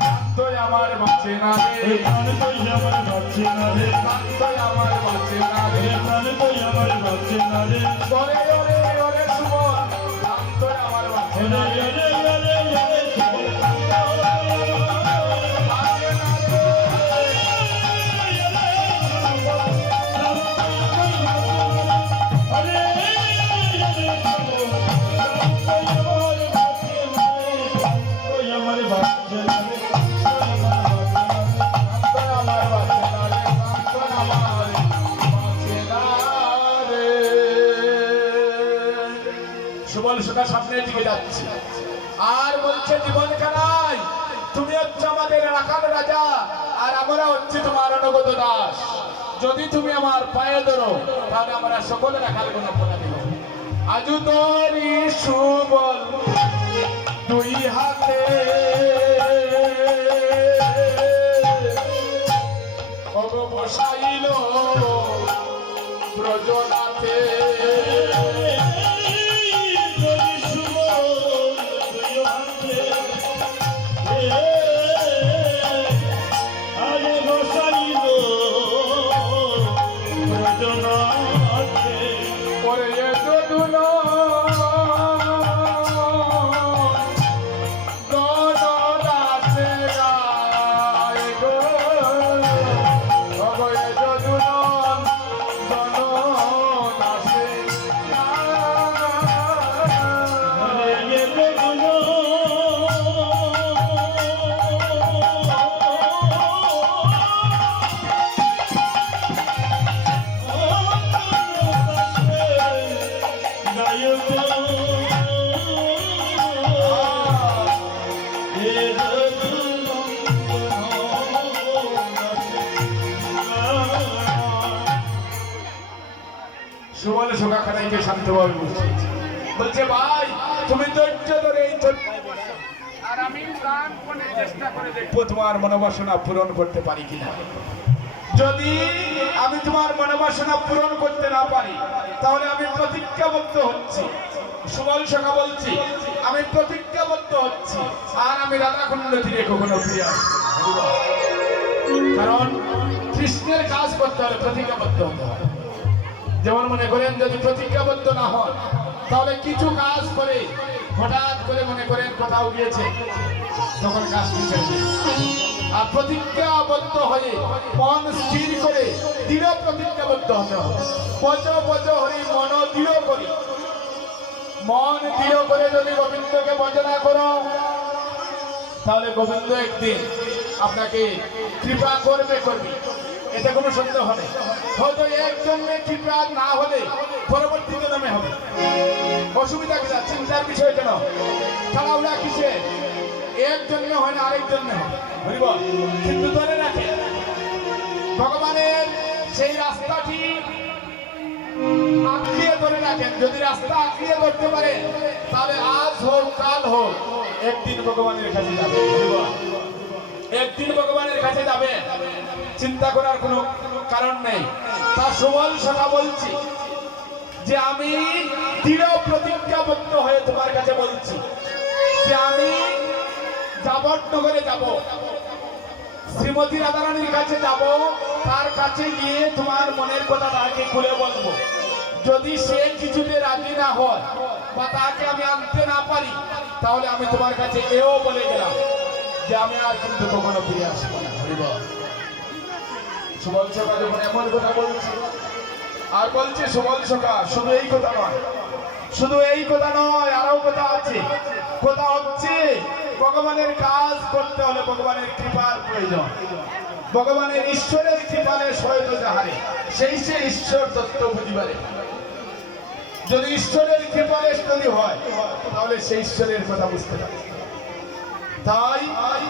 শান্তই আমার বাঁচে না রে, এই প্রাণ কই আমার বাঁচে না রে, শান্তই আমার বাঁচে না রে, এই প্রাণ কই আমার বাঁচে না রে। ওরে ওরে ওরে সুবল, শান্তই আমার বাঁচে ওরে না রে, ওরে ওরে ওরে সুবল বাঁচে না রে। আরে ওই আমার বাঁচে না রে, শান্তই আমার বাঁচে না রে, শান্তই আমার বাঁচে না রে। সুবল সখা সামনের দিকে যাচ্ছে আর বলছে, জীবন খানাই তুমি হচ্ছে আমাদের রাখাল রাজা, আর আমরা হচ্ছে তোমার অনুগত দাস। যদি তুমি আমার পায়ে ধরো, তাহলে আমরা সকলে রাখাল গুণ অপরাধী হব। আজু তোরি সুবল দুই হাতে, অগ বসাইল ব্রজনাথে, যদি সুবল দুই হাতে, আরে বসাইল ব্রজনাথে। ওরে এ যদুন সুবল সোকা খানাইকে শান্তভাবে বসিয়েছে। বলছে ভাই তুমি ধৈর্য ধরে এই আর আমি প্রাণপণে চেষ্টা করে দেখবো তোমার মনোবাসনা পূরণ করতে পারি কিনা। যদি আমি তোমার মনোবাসনা পূরণ করতে না পারি তাহলে আমি প্রতিজ্ঞাবদ্ধ হচ্ছি, সুবল সখা বলছি আমি প্রতিজ্ঞাবদ্ধ হচ্ছি আর আমি রাধাকুণ্ড তীরে কখনো ফিরে আসবো না। কারণ কৃষ্ণের কাজ করতে হলে প্রতিজ্ঞাবদ্ধ হতে হয়। যেমন মনে করেন যদি প্রতিজ্ঞাবদ্ধ না হন তাহলে কিছু কাজ করে হঠাৎ করে মনে করেন কোথাও গিয়েছে তখন কাজটি ছেড়ে দিন। আর প্রতিজ্ঞাবদ্ধ হয়ে মন স্থির করে দৃঢ় প্রতিজ্ঞাবদ্ধ হতে হবে। বজ বজ হরি মন দৃঢ় করি, মন দৃঢ় করে যদি গোবিন্দকে ভজনা করো তাহলে গোবিন্দ একদিন আপনাকে কৃপা করবে করবে, এটা কোনো সন্দেহ নেই। হয়তো এক জন্মে কৃপা না হলে পরবর্তী জন্মে হবে। অসুবিধা কি, চিন্তার বিষয় কেন, তাড়াহুড়া কিসে? এক জন্মে হয় না আরেক জন্মে হবে, বুঝব। কিন্তু ধরে রাখে ভগবানের সেই রাস্তাটি আঁকড়িয়ে ধরে রাখেন। যদি রাস্তা আঁকড়িয়ে ধরতে পারে তাহলে আজ হোক কাল হোক একদিন ভগবানের কাছে যাবে, বুঝব। একদিন ভগবানের কাছে যাবে, চিন্তা করার কোনো কারণ নেই। তা সুবল সখা বলছি যে আমি দৃঢ় প্রতিজ্ঞাবদ্ধ হয়ে তোমার কাছে বলছি যে আমি যাবটনগরে যাব, শ্রীমতী রাধারানীর কাছে যাব, তার কাছে গিয়ে তোমার মনের কথা তাকে খুলে বলবো। যদি সে কিছুতে রাজি না হয় বা তাকে আমি আনতে না পারি তাহলে আমি তোমার কাছে এও বলে গেলাম যে আমি আর কিন্তু কখনো ফিরে আসবো না। সুবল সখা যখন এমন কথা বলছে আর বলছে সুবল সখা শুধু এই কথা নয়, শুধু এই কথা নয়, আরো কথা আছে। কথা হচ্ছে ভগবানের কাজ করতে হলে ভগবানের কৃপার প্রয়োজন। ভগবানের ঈশ্বরের কৃপালে সহিত যাহারে সেই সে ঈশ্বর তত্ত্ব বুঝিবারে। যদি ঈশ্বরের কৃপালে যদি হয় তাহলে সেই ঈশ্বরের কথা বুঝতে পারে। তাই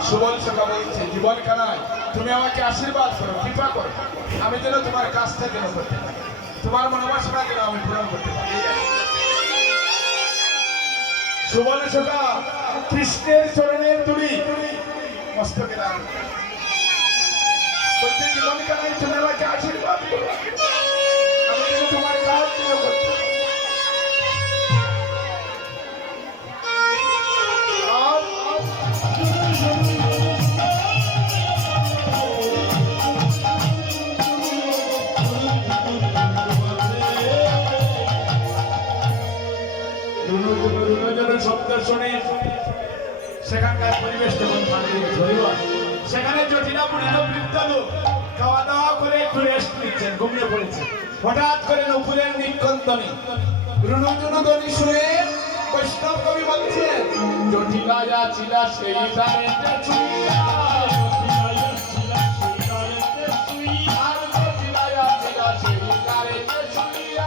সুবল সখা বলছে জীবন কানাই তুমি আমাকে আশীর্বাদ করো, কৃপা করো, আমি যেন তোমার কাজটা যেন করতে পারি, তোমার মনোবাসনা যেন আমি পূরণ করতে পারি। সুবল সখা কৃষ্ণের চরণের ধুলি মস্তকে দান বলছে জীবন কানাই তুমি আমাকে আশীর্বাদ করো, আমি যেন তোমার কাজ যেন করতে পারি। শব্দ শুনে সেখানকার পরিবেশ তখন সেখানে জটিলা বুড়িল বৃদ্ধ লোক খাওয়া দাওয়া করে একটু রেস্ট নিচ্ছেন, ঘুমিয়ে পড়েছে। হঠাৎ করে নপুরের নিকন্দনী রুনুজুনুধ্বনি শুনে বৈষ্ণব কবি বলছেন জটিলা যাচিলা সেই তারেতে ছুঁইয়া, আর জটিলা যাচিলা সেই তারেতে ছুঁইয়া,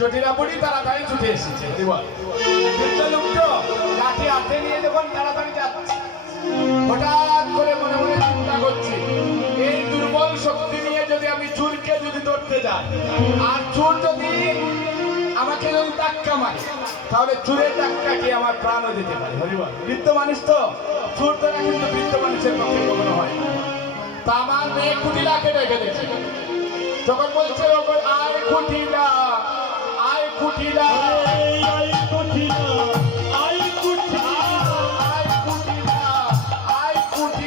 জটিলা বুড়ি তাড়াতাড়ি ছুটে এসেছে। লাঠি হাতে নিয়ে যখন তাড়াতাড়ি যাচ্ছে হঠাৎ করে মনে মনে চিন্তা করছে এই দুর্বল শক্তি নিয়ে যদি আমি চুরকে যদি ধরতে যাই আর চোর যদি আমাকে যদি ধাক্কা মারে তাহলে চুরের ধাক্কাকে আমার প্রাণও দিতে পারে। হরিবল বৃদ্ধ মানুষ তো, চোর ধরা কিন্তু বৃদ্ধ মানুষের পক্ষে কখনো হয় না। তা আমার মেয়ে কুটিলাকে ডেকে দিয়েছে, তখন বলছে আয় কুটিলা, আয় কুটিলা, আয় কুটিলা, আয় কুটিলা, আয় কুটিলা, আয় কুটিলা,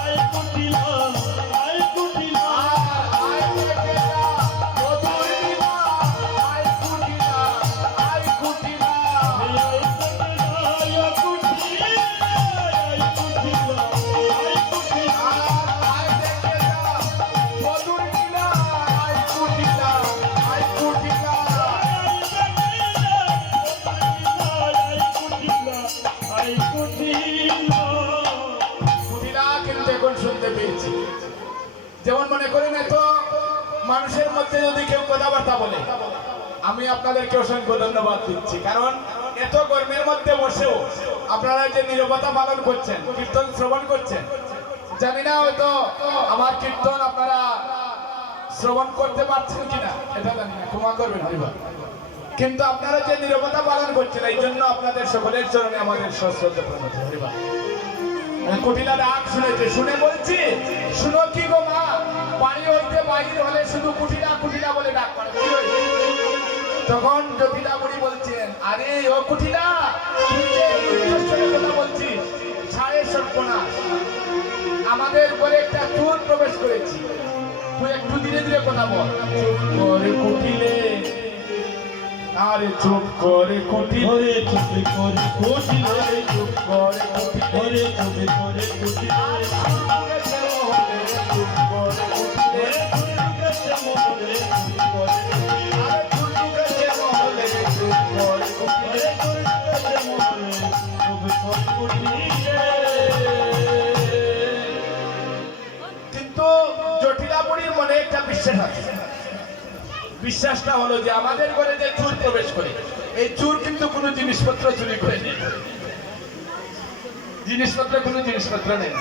আয় কুটিলা, আয় কুটিলা, আয় কুটিলা, মধুর দিলা, আয় কুটিলা, আয় কুটিলা, আয় কুটিলা, আয় কুটিলা, আয় কুটিলা, করেন এত মানুষের মধ্যে যদি কেউ কথাবার্তা বলে, আমি আপনাদেরকে অসংখ্য ধন্যবাদ দিচ্ছি, কারণ এত গরমের মধ্যে বসেও আপনারা যে নীরবতা পালন করছেন, কীর্তন শ্রবণ করছেন। জানি না হয়তো আমার কীর্তন আপনারা শ্রবণ করতে পারছেন কিনা, এটা জানি না, ক্ষমা করবেন হরিবার। কিন্তু আপনারা যে নীরবতা পালন করছেন, এই জন্য আপনাদের সকলের চরণে আমাদের সশ্রদ্ধ প্রণতি হরিবার। কুটিলা ডাক শুনেছে, শুনে বলছি, শুনো কি গো মা, বাড়ি হইতে বাহির হলে শুধু কুটিলা কুটিলা বলে ডাক পড়ে। তখন জটিলা বুড়ি বলছেন, আরে ও কুটিলা, তুই যে উচ্চস্বরে কথা বলছিস, ছাড়ে সর্বনাশ, আমাদের ঘরে একটা চোর প্রবেশ করেছি, তুই একটু ধীরে ধীরে কথা বল। করে কুটিলে, আরে চুপ করে কুটিলে, চুপ করে কুটিলে, চুপ করে কুটিলে, চুপ করে কুটিলে, কিন্তু জটিলা বুড়ির মনে একটা বিশ্বাস আছে। বিশ্বাসটা হলো যে আমাদের ঘরে যে চোর প্রবেশ করে, এই চোর কিন্তু কোনো জিনিসপত্র চুরি করে নেই, জিনিসপত্র কোনো জিনিসপত্র নেই।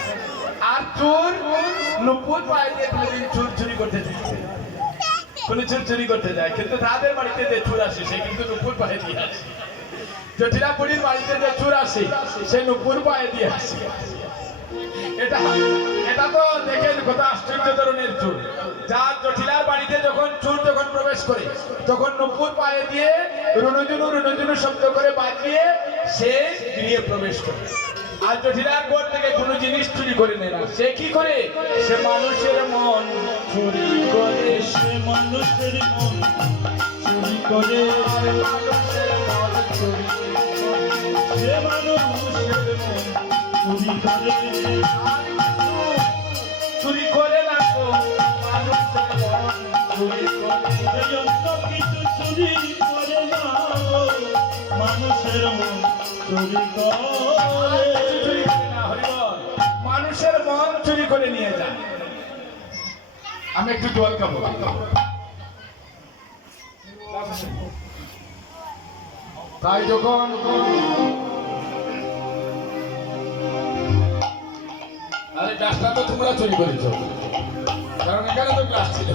আর চোর নুপুর পায়ে দিয়ে কোনোদিন চোর চুরি করতে যাচ্ছে, কোনো চোর চুরি করতে যায়, কিন্তু তাদের বাড়িতে যে চোর আসে সে কিন্তু নুপুর পায়ে দিয়ে আসে। জটিলা বুড়ির বাড়িতে যে চোর আসে সে নুপুর পায়ে দিয়ে আসে। এটা এটা তো দেখে কত আশ্চর্য ধরনের চোর। যার জটিলার বাড়িতে যখন চোর যখন প্রবেশ করে, তখন নুপুর পায়ে দিয়ে রুনুজুনু রুনুজুনু শব্দ করে বাজিয়ে সে গৃহে প্রবেশ করে। আর জটিলার ঘর থেকে কোনো জিনিস চুরি করে নেয় না। সে কি করে? সে মানুষের মন চুরি করে, সে মানুষের মন চুরি করে, মানুষের মন চুরি করে, সে মানুষের মন চুরি করে, চুরি করে না তো, মানুষের মন চুরি করে। এই অন্য কিছু চুরি করে না গো, মানুষের মন চুরি করে। চুরি করে না, হরিবল। মানুষের মন চুরি করে নিয়ে যায়। আমি একটু জল খাবো। তাই যখন আরে গ্লাসটা তো তোমরা চুরি করেছো, কারণ এখানে তো গ্লাস ছিল।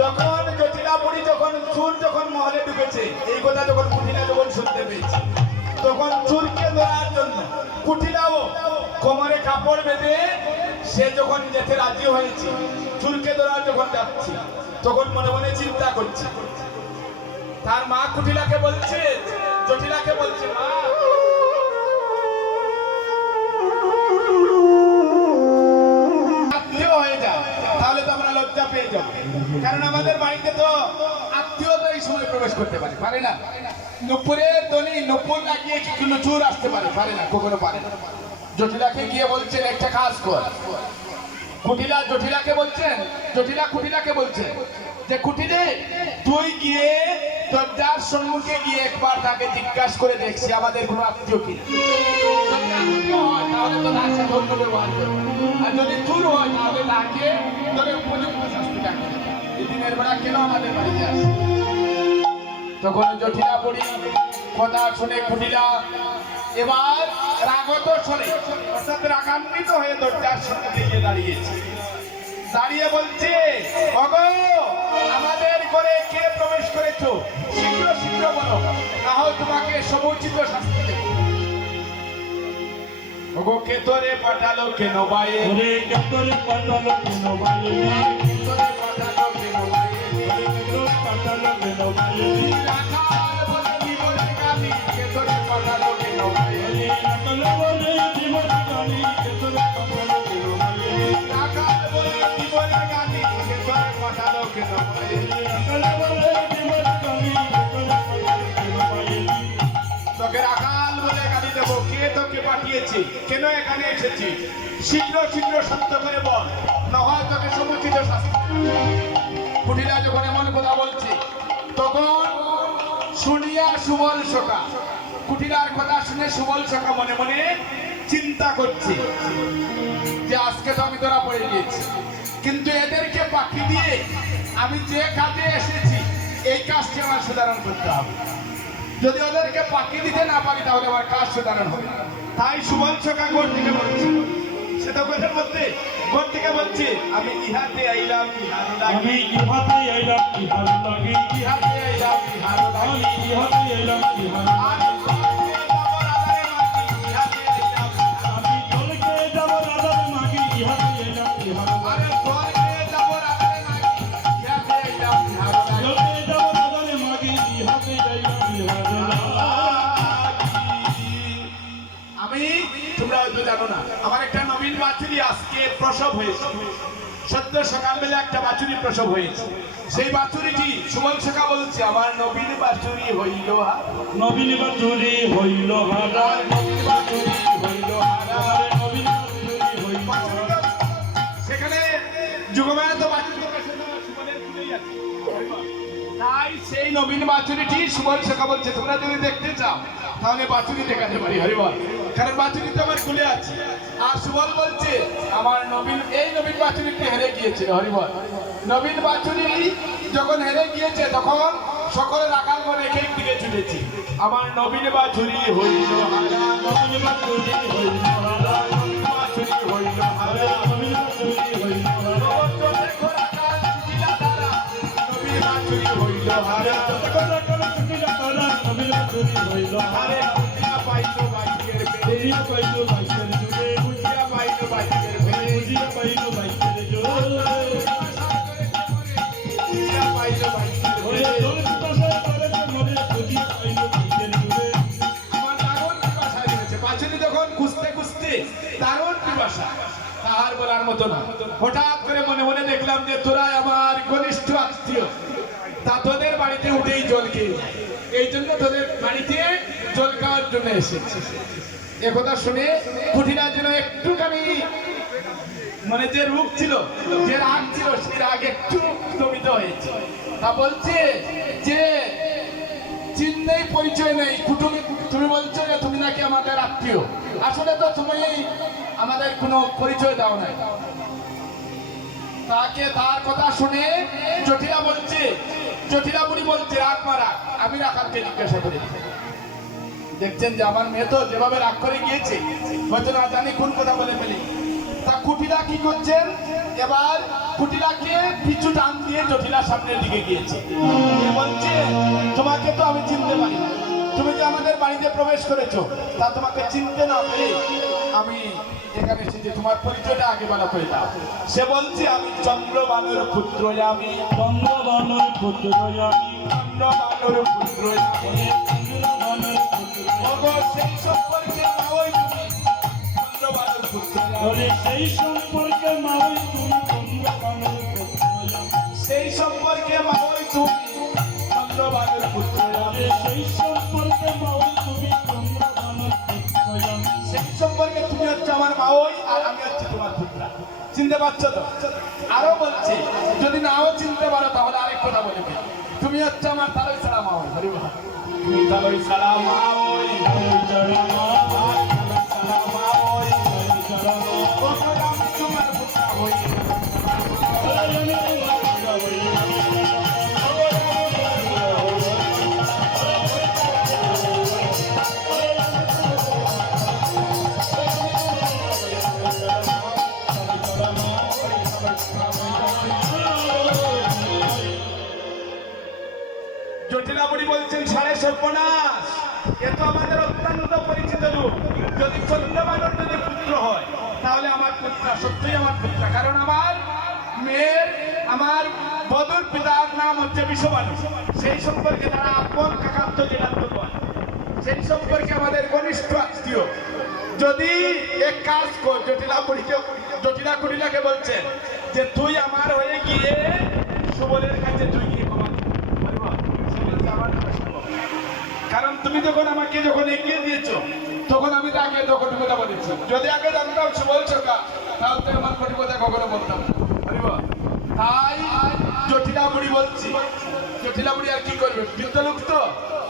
যখন জটিলা বুড়ি যখন চোর যখন মহলে ঢুকেছে, এই কথা যখন কুটিলা যখন শুনতে পেয়েছে, তখন চোরকে ধরার জন্য কুটিলাও কোমরে কাপড় বেঁধে সে যখন যেতে রাজি হয়েছে, চোরকে ধরার যখন যাচ্ছে, তখন মনে মনে চিন্তা করছে। তার মা কুটিলাকে বলছে, জটিলাকে বলছে, মা আত্মীয় হয়ে যায়, তাহলে তো আমরা লজ্জা পেয়ে যাবো, কারণ আমাদের বাড়িতে তো আত্মীয়তা এই সময় প্রবেশ করতে পারে না। নুপুরের ধ্বনি নুপুর লাগিয়ে কি কোনো চোর আসতে পারে না, কখনো পারে না। জটিলাকে গিয়ে বলছেন একটা কাজ কর। কুটিলা জটিলাকে বলছেন, জটিলা কুটিলাকে বলছেন যে কুটিলে তুই গিয়ে দরজার সম্মুখে গিয়ে একবার তাকে জিজ্ঞাসা করে দেখছি আমাদের কোনো আত্মীয় কি। যদি আত্মীয় হয় তাহলে তো তার সাথে অন্য ব্যবহার করবে, আর যদি চোর হয় তাহলে তাকে ধরে উপযুক্ত শাস্তি ডাকবে। এই দিনের বেলা কেন আমাদের বাড়িতে আসে? তখন জটিলা বুড়ি কথা শুনে কুটিলা এবার রাগত শোনে, অর্থাৎ রাগান্বিত হয়ে দরজার সম্মুখে গিয়ে দাঁড়িয়েছে। দাঁড়িয়ে বলছে, ওগো আমাদের ঘরে কে প্রবেশ করেছো? শীঘ্র শীঘ্র বলো, না হয় তোমাকে সমুচিত শাস্তি দেব। ওগো কে তোরে পাঠালো কেন বাইরে? ওরে কে তোরে পাঠালো কেন বাইরে? কে তোরে পাঠালো কেন বাইরে? পাঠালো কেন বাইরে? রাখাল বলে জীবনের গালি, কে তোরে পাঠালো কেন বাইরে? রাখাল বলে জীবনের গালি, কে তোরে পাঠালো কেন বাইরে? তোকে রাখাল বলে গালি দেবো। কে তোকে পাঠিয়েছে, কেন এখানে এসেছি, শীঘ্র শীঘ্র সত্য করে বল, না হয় তোকে সমুচিত শাস্তি দেব। কুটিলা যখন এমন কথা বলছে তখন শুনিয়া সুবল সখা, কুটিলার কথা শুনে সুবল সখা মনে মনে চিন্তা করছে যে আজকে তো আমি ধরা পড়ে গিয়েছি, কিন্তু এদেরকে পাখি দিয়ে আমি যে কাজে এসেছি এই কাজটি আমার সুধারণ করতে হবে। যদি ওদেরকে পাখি দিতে না পারি তাহলে আমার কাজ সুধারণ হবে। তাই সুবল সখা ঘর থেকে বলছি, সে তো ঘরের মধ্যে ঘর থেকে বলছে, আমি ইহাতে আইলাম ইহার লাগি, আমি ইহাতে আইলাম ইহার লাগি, ইহাতে আইলাম ইহার আমি লাগি, ইহাতে আইলাম ইহার লাগি। আমি জলকে যাব রাধার মাগি, ইহাতে আইলাম ইহার লাগি। জলকে যাব রাধার মাগি, ইহাতে আইলাম ইহার লাগি। আমি, তোমরা হয়তো জানো না, আমার একটা নবীন বাছুরি আজকে প্রসব হয়েছে। সদ্য সকালবেলা একটা বাছুরি প্রসব হয়েছে। সেই বাছুরিটি সুমন সখা বলছে, আমার নবীন বাছুরি হইল হারা, নবীন বাছুরি হইল হারা, নবীন বাছুরি হইল হারা। নবীন বাছুরি হইল হারা। সেখানে যুগমায়া তো বাছুরি সুমনের কুলেই আছে। তাই সেই নবীন বাছুরিটি সুমন সখা বলছে, তোমরা যদি দেখতে চাও তাহলে বাছুরি দেখাতে পারি হরিবল, কারণ বাছুরি তো আমার কুলে আছে। আর সুবল বলছে, আমার নবীন, এই নবীন বাছুরিটি হেরে গিয়েছিল হরিবল। নবীন বাছুরি যখন হেরে গিয়েছে তখন সকলে রাখাল মনে একেক দিকে ছুটেছি, আমার নবীন বাছুরি হইল হারা, নবীন বাছুরি হইল হারা, নবীন বাছুরি হইল হারা। নবীন বাছুরি হইল হারা। দেখো রাখাল ছুটিলা তারা, নবীন বাছুরি হইল হারা। কথা করে ছুটিলা তারা, নবীন বাছুরি হইল আরে হারা। বুঝিয়া পাইল বাইকের বেড়ে, বুঝিয়া পাইল বাইকের জোরে, বুঝিয়া পাইল বাইকের বেড়ে, বুঝিয়া পাইল বাইকের জোরে। বুঝিয়া পাইল বাইকের ওরে বেড়ে। দোল পিপাসায় পড়েছে মরে, বুঝিয়া পাইল বাইকের জোরে। আমার দারুণ পিপাসা লেগেছে। বাছুরি তখন খুঁজতে খুঁজতে দারুণ পিপাসা, তাহার বলার মতো না। হঠাৎ করে মনে মনে দেখলাম যে তোরা আমার ঘনিষ্ঠ আত্মীয়, তা তোদের বাড়িতে উঠেই জল খেয়ে যায়। এই জন্য তোদের বাড়িতে জল খাওয়ার জন্য এসেছে। একথা শুনে কুঠিরার জন্য একটুখানি মানে যে রূপ ছিল, যে রাগ ছিল, সেই রাগ একটু দমিত হয়েছে। তা বলছে যে চিহ্ন নেই, পরিচয় নেই, কুটুমি, তুমি বলছো যে তুমি নাকি আমাদের আত্মীয়, আসলে তো তুমি আমাদের কোনো পরিচয় দাও নাই। তাকে তার কথা শুনে জটিলা বলছে, জটিলা বুড়ি বলছে, রাগ মারা, আমি রাখালকে জিজ্ঞাসা করি। দেখছেন যে আমার মেয়ে তো যেভাবে রাগ করে গিয়েছে, হয়তো না জানি কোন কথা বলে ফেলি। তা কুটিলা কি করছেন, এবার কুটিলাকে পিছু টান দিয়ে জটিলার সামনের দিকে গিয়েছে। সে বলছে, তোমাকে তো আমি চিনতে পারি না, তুমি যে আমাদের বাড়িতে প্রবেশ করেছো, তা তোমাকে চিনতে না পেরে আমি এখানে এসেছি, তোমার পরিচয়টা আগে বলা করে দাও। সে বলছে, আমি চন্দ্রবানুর পুত্র, আমি চন্দ্রবানুর পুত্র, আমি চন্দ্রবানুর পুত্র, আমি চন্দ্রবানুর পুত্র। ওগো সেই সম্পর্কে মাওই তুমি চন্দ্রবানুর পুত্র, ওরে সেই সম্পর্কে মাওই তুমি চন্দ্রবানুর পুত্র, সেই সম্পর্কে মাওই তুমি চন্দ্রবানুর পুত্র, ওরে সেই সম্পর্কে মাওই তুমি চন্দ্রবানুর পুত্র। সেই সম্পর্কে তুমি হচ্ছে আমার মাওই আর আমি হচ্ছে তোমার পুত্র। চিনতে পারছো তো? আরো বলছে, যদি নাও চিনতে পারো তাহলে আরেক কথা বলে ফেলি, তুমি হচ্ছে আমার তালই ছাড়া মাওই। হরি বল। তুমি তালই ছাড়া মাওই, তালই ছাড়া মাওই, ওগো আমি তোমার পুত্র হই। জটিলা বুড়ি বলছেন, সাড়ে সর্বনাশ, এ তো আমাদের অত্যন্ত পরিচিত লোক। যদি চন্দ্রবানুর যদি পুত্র হয় তাহলে আমার পুত্র সত্যই আমার পুত্র, কারণ আমার মেয়ের, আমার বধূর পিতার নাম হচ্ছে বিশ্ববানু। সেই সম্পর্কে তারা আপন কাকাত্ম জেলাত্ম হয়, সেই সম্পর্কে আমাদের ঘনিষ্ঠ আত্মীয়। যদি এক কাজ কর, জটিলা বুড়িকে, জটিলা কুটিলাকে বলছেন যে তুই আমার হয়ে গিয়ে সুবলের কাছে তুই গিয়ে ক্ষমা চাও। হরি বল। সে বলছে, আমার কথা শুনবো। কারণ তুমি যখন এগিয়ে দিয়েছো তখন আমি তাকে তখন কথা বলেছি। যদি আগে জানতাম সুবল সখা তাহলে তো আমার কটি কথা কখনো বলতাম না। বুঝিব? তাই জটিলা বুড়ি বলছি, জটিলা বুড়ি আর কি করবে, বৃদ্ধ লোক তো,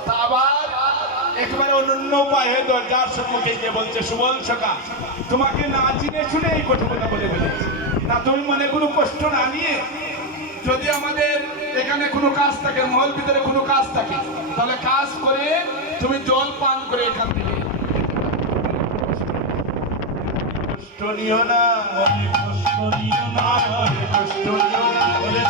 তা আবার একেবারে অনন্য উপায় হয়ে দরজার সম্মুখে গিয়ে বলছে, সুবল সখা তোমাকে না চিনে শুনে এই কথা বলে ফেলেছি, তা তুমি মনে কোনো কষ্ট না নিয়ে যদি আমাদের এখানে কোনো কাজ থাকে, মহল ভিতরে কোনো কাজ থাকে, তাহলে কাজ করে তুমি জল পান করে এখান থেকে কষ্ট নিও না, অনেক কষ্ট নিও না, অনেক কষ্ট নিও না, অনেক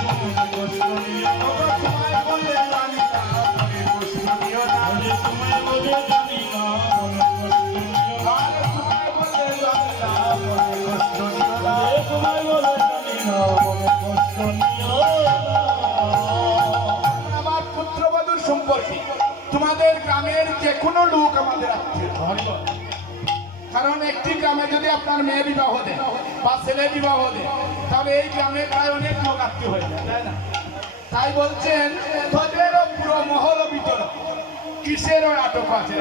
কষ্ট নিও না, তোমায় বলে জানি না, অনেক কষ্ট নিও না, তোমায় বলে জানি না, অনেক কষ্ট নিও না, আর তোমায় বলে জানি না, অনেক কষ্ট নিও না, তোমায় বলে জানি না, অনেক কষ্ট নিও না। আমার পুত্রবধূর সম্পর্কে তোমাদের গ্রামের যে কোনো লোক আমাদের আত্মীয়, কারণ একটি গ্রামে যদি আপনার মেয়ে বিবাহ দেয় বা ছেলে বিবাহ দেয় তাহলে এই গ্রামে প্রায় অনেক লোক আত্মীয় হয়ে যায়, তাই না? তাই বলছেন তোদেরও পুরো মহল ভিতর কিসেরও আটক আছে,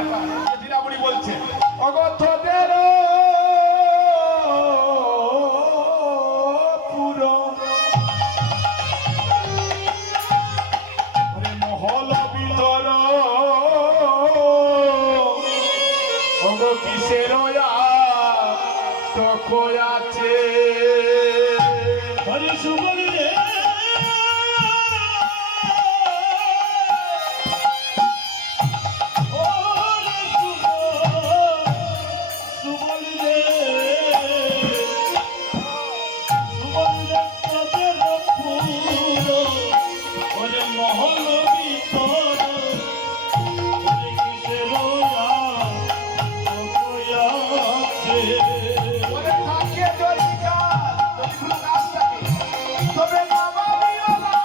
জিরাবুড়ি বলছেন অগো তোদেরও পুরো মহল ভিতর ওগো কিসের আটক আছে। হরি সুবল রে, ও রে সুবল রে, সুবল রে তোদের পুরো ওরে মহল ভিতর ওরে কিসের আছে। ওরে থাকে যদি কাজ, যদি কোনো কাজ থাকে, তবে বাবা বিয়োলা।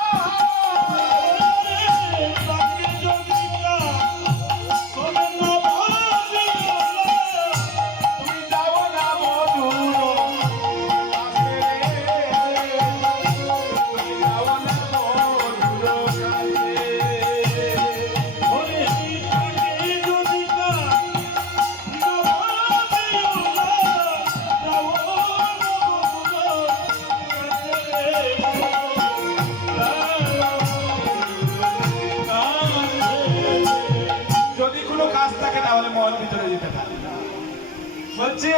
তুমি যাও না মধুর কাছে রে, তুমি যাও না মধুর কাছে। যদি কোনো কাজ থাকে তাহলে মহল ভিতরে যেতে পারে বলছে,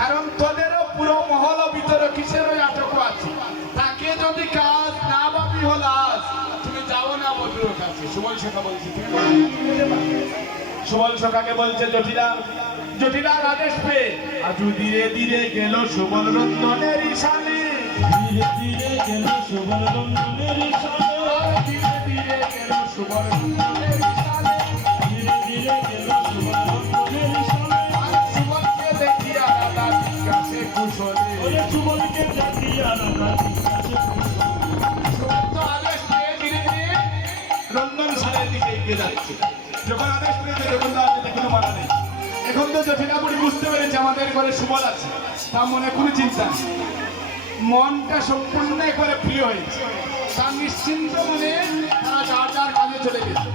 কারণ তোদেরও পুরো মহল ভিতরে কিসের ওই আটক আছে, তাকে যদি কাজ না ভাবি হলাস তুমি যাও না মধুর কাছে। সুবল সখা বলছে, সুবল সখাকে বলছে জটিলা, জটিলার আদেশ পেয়ে আজু ধীরে ধীরে গেল সুবল রঞ্জনের ইশানে, ধীরে ধীরে গেল সুবল রঞ্জনের ইশানে, ধীরে ধীরে গেল সুবল রঞ্জনের ইশানে, ধীরে ধীরে গেল সুবল রঞ্জনের ইশানে। আর সুবলকে দেখিয়া রাধা জিজ্ঞাসে কুশলে, ওরে সুবলকে জাতিয়া রাধা সুবল তো আদেশ পেয়ে ধীরে ধীরে রঞ্জন সালের দিকে এগিয়ে যাচ্ছে। যখন আদেশ পেয়েছে তখন তো আর যেতে কোনো মানা নেই। এখন তো জটিলাপুরি বুঝতে পেরেছে আমাদের ঘরে সুবল আছে, তার মনে কোনো চিন্তা নেই, মনটা সম্পূর্ণ একবারে প্রিয় হয়েছে, তার নিশ্চিন্ত মনে তারা যার যার কাজে চলে গেছে।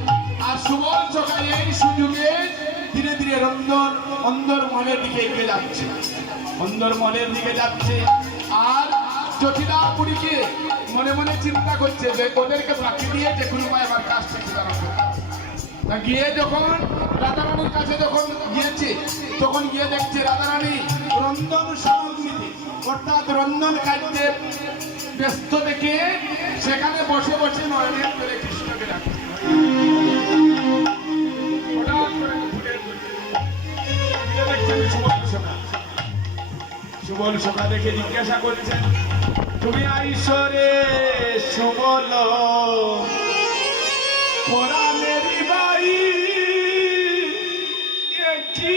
আর সুবল সকালে এই সুযোগে ধীরে ধীরে রঞ্জন অন্দর মনের দিকে এগিয়ে যাচ্ছে, অন্দর মনের দিকে যাচ্ছে। আর জটিলাপুরীকে মনে মনে চিন্তা করছে যে ওদেরকে ফাঁকি দিয়ে যে কোনো উপায় আমার কাজটা তারা করবে। তা গিয়ে যখন রাধারানীর কাছে যখন গিয়েছে তখন গিয়ে দেখছে রাধারানী রন্ধন সামগ্রীতে অর্থাৎ রন্ধন কার্যে ব্যস্ত দেখে সেখানে বসে বসে নয়নের করে কৃষ্ণকে ডাকছে। হঠাৎ করে ফুলের মধ্যে গিয়ে দেখছেন সুবল সখা। সুবল সখা দেখে জিজ্ঞাসা করছেন, তুমি আইসরে সুবল পরাণেরি বাই কি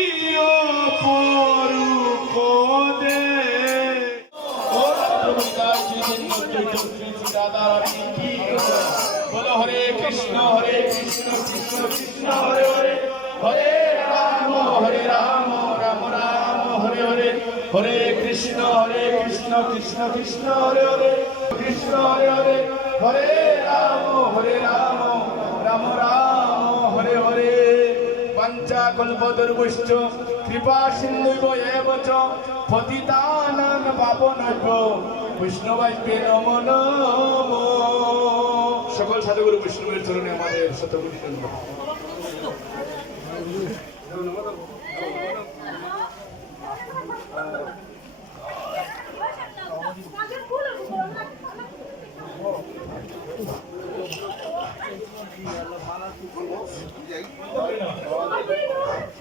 অপরূপ দে। বলো হরে কৃষ্ণ কৃষ্ণ কৃষ্ণ হরে হরে, হরে রাম রাম রাম হরে হরে, হরে কৃষ্ণ কৃষ্ণ কৃষ্ণ হরে হরে, কৃষ্ণ হরে হরে, হরে রাম রাম রাম হরে হরে। পঞ্চা কল্পতরুশ্চ কৃপা সিন্ধুইব এব চ পতিতানাং পাবনৈব বৈষ্ণবায় নমো নমো। সকল সাধুগুরু বৈষ্ণবের চরণে আমাদের শতকোটি দণ্ডবত।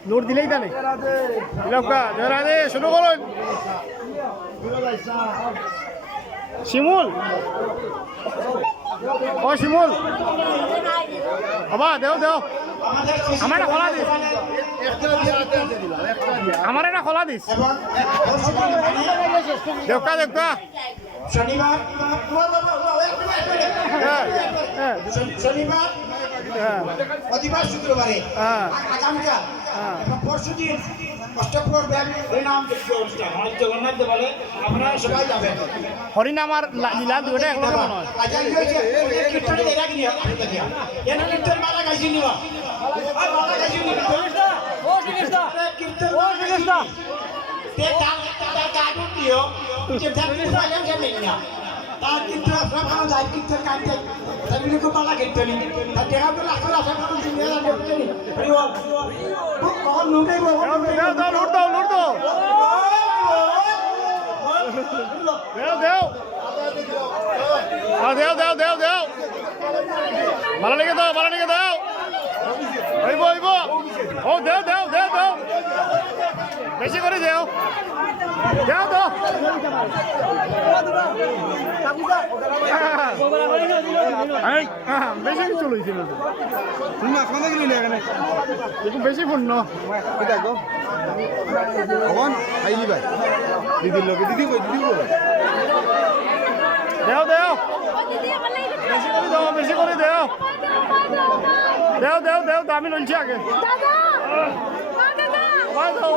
নোট দিলেই জানে রাধে শুরু করুন। শিমুল ও শিমুল বাবা দেও দেও আমার একটা খোলা দিস, আমার একটা খোলা দিস দেউকা দেউকা। শনিবার শনিবার অধিবার শুক্রবারে আগামীকাল এবং পরশুদিন অষ্টপ্রহর হরিনাম যজ্ঞ অনুষ্ঠান জগন্নাথ বলে আপনারা সবাই যাবেন। হরিনাম আর লীলা দুইটা একলগে মনে হয়। কীর্তনে এরা কিনে এনে কীর্তন মালা গাইছি নিবা মালা গাইছি কীর্তন কার্টুন দিও তার কিন্তু আপনার ভালো যায় কীর্তন কাটতে তাহলে খুব ভালো কীর্তনী তার দেখা পেলে আসলে আশা করুন কখন নুটে লুট দাও লুট দাও দেও দেও দেও দেও দেও ভালো লেগে দাও ভালো লেগে দাও হইব হইব ও দেও দেও দেও দেও বেশি করে দেও দেও তো বেশি চলেছিল তুমি আসলে গেলি না এখানে একটু বেশি পূর্ণ দেখো ভগবান খাইলি ভাই দিদির লোকে দিদি কই দিদি কই দেও দেও বেশি করে দাও বেশি করে দেও দেও দেও দেও দামি লঞ্চি আগে দাদা দাও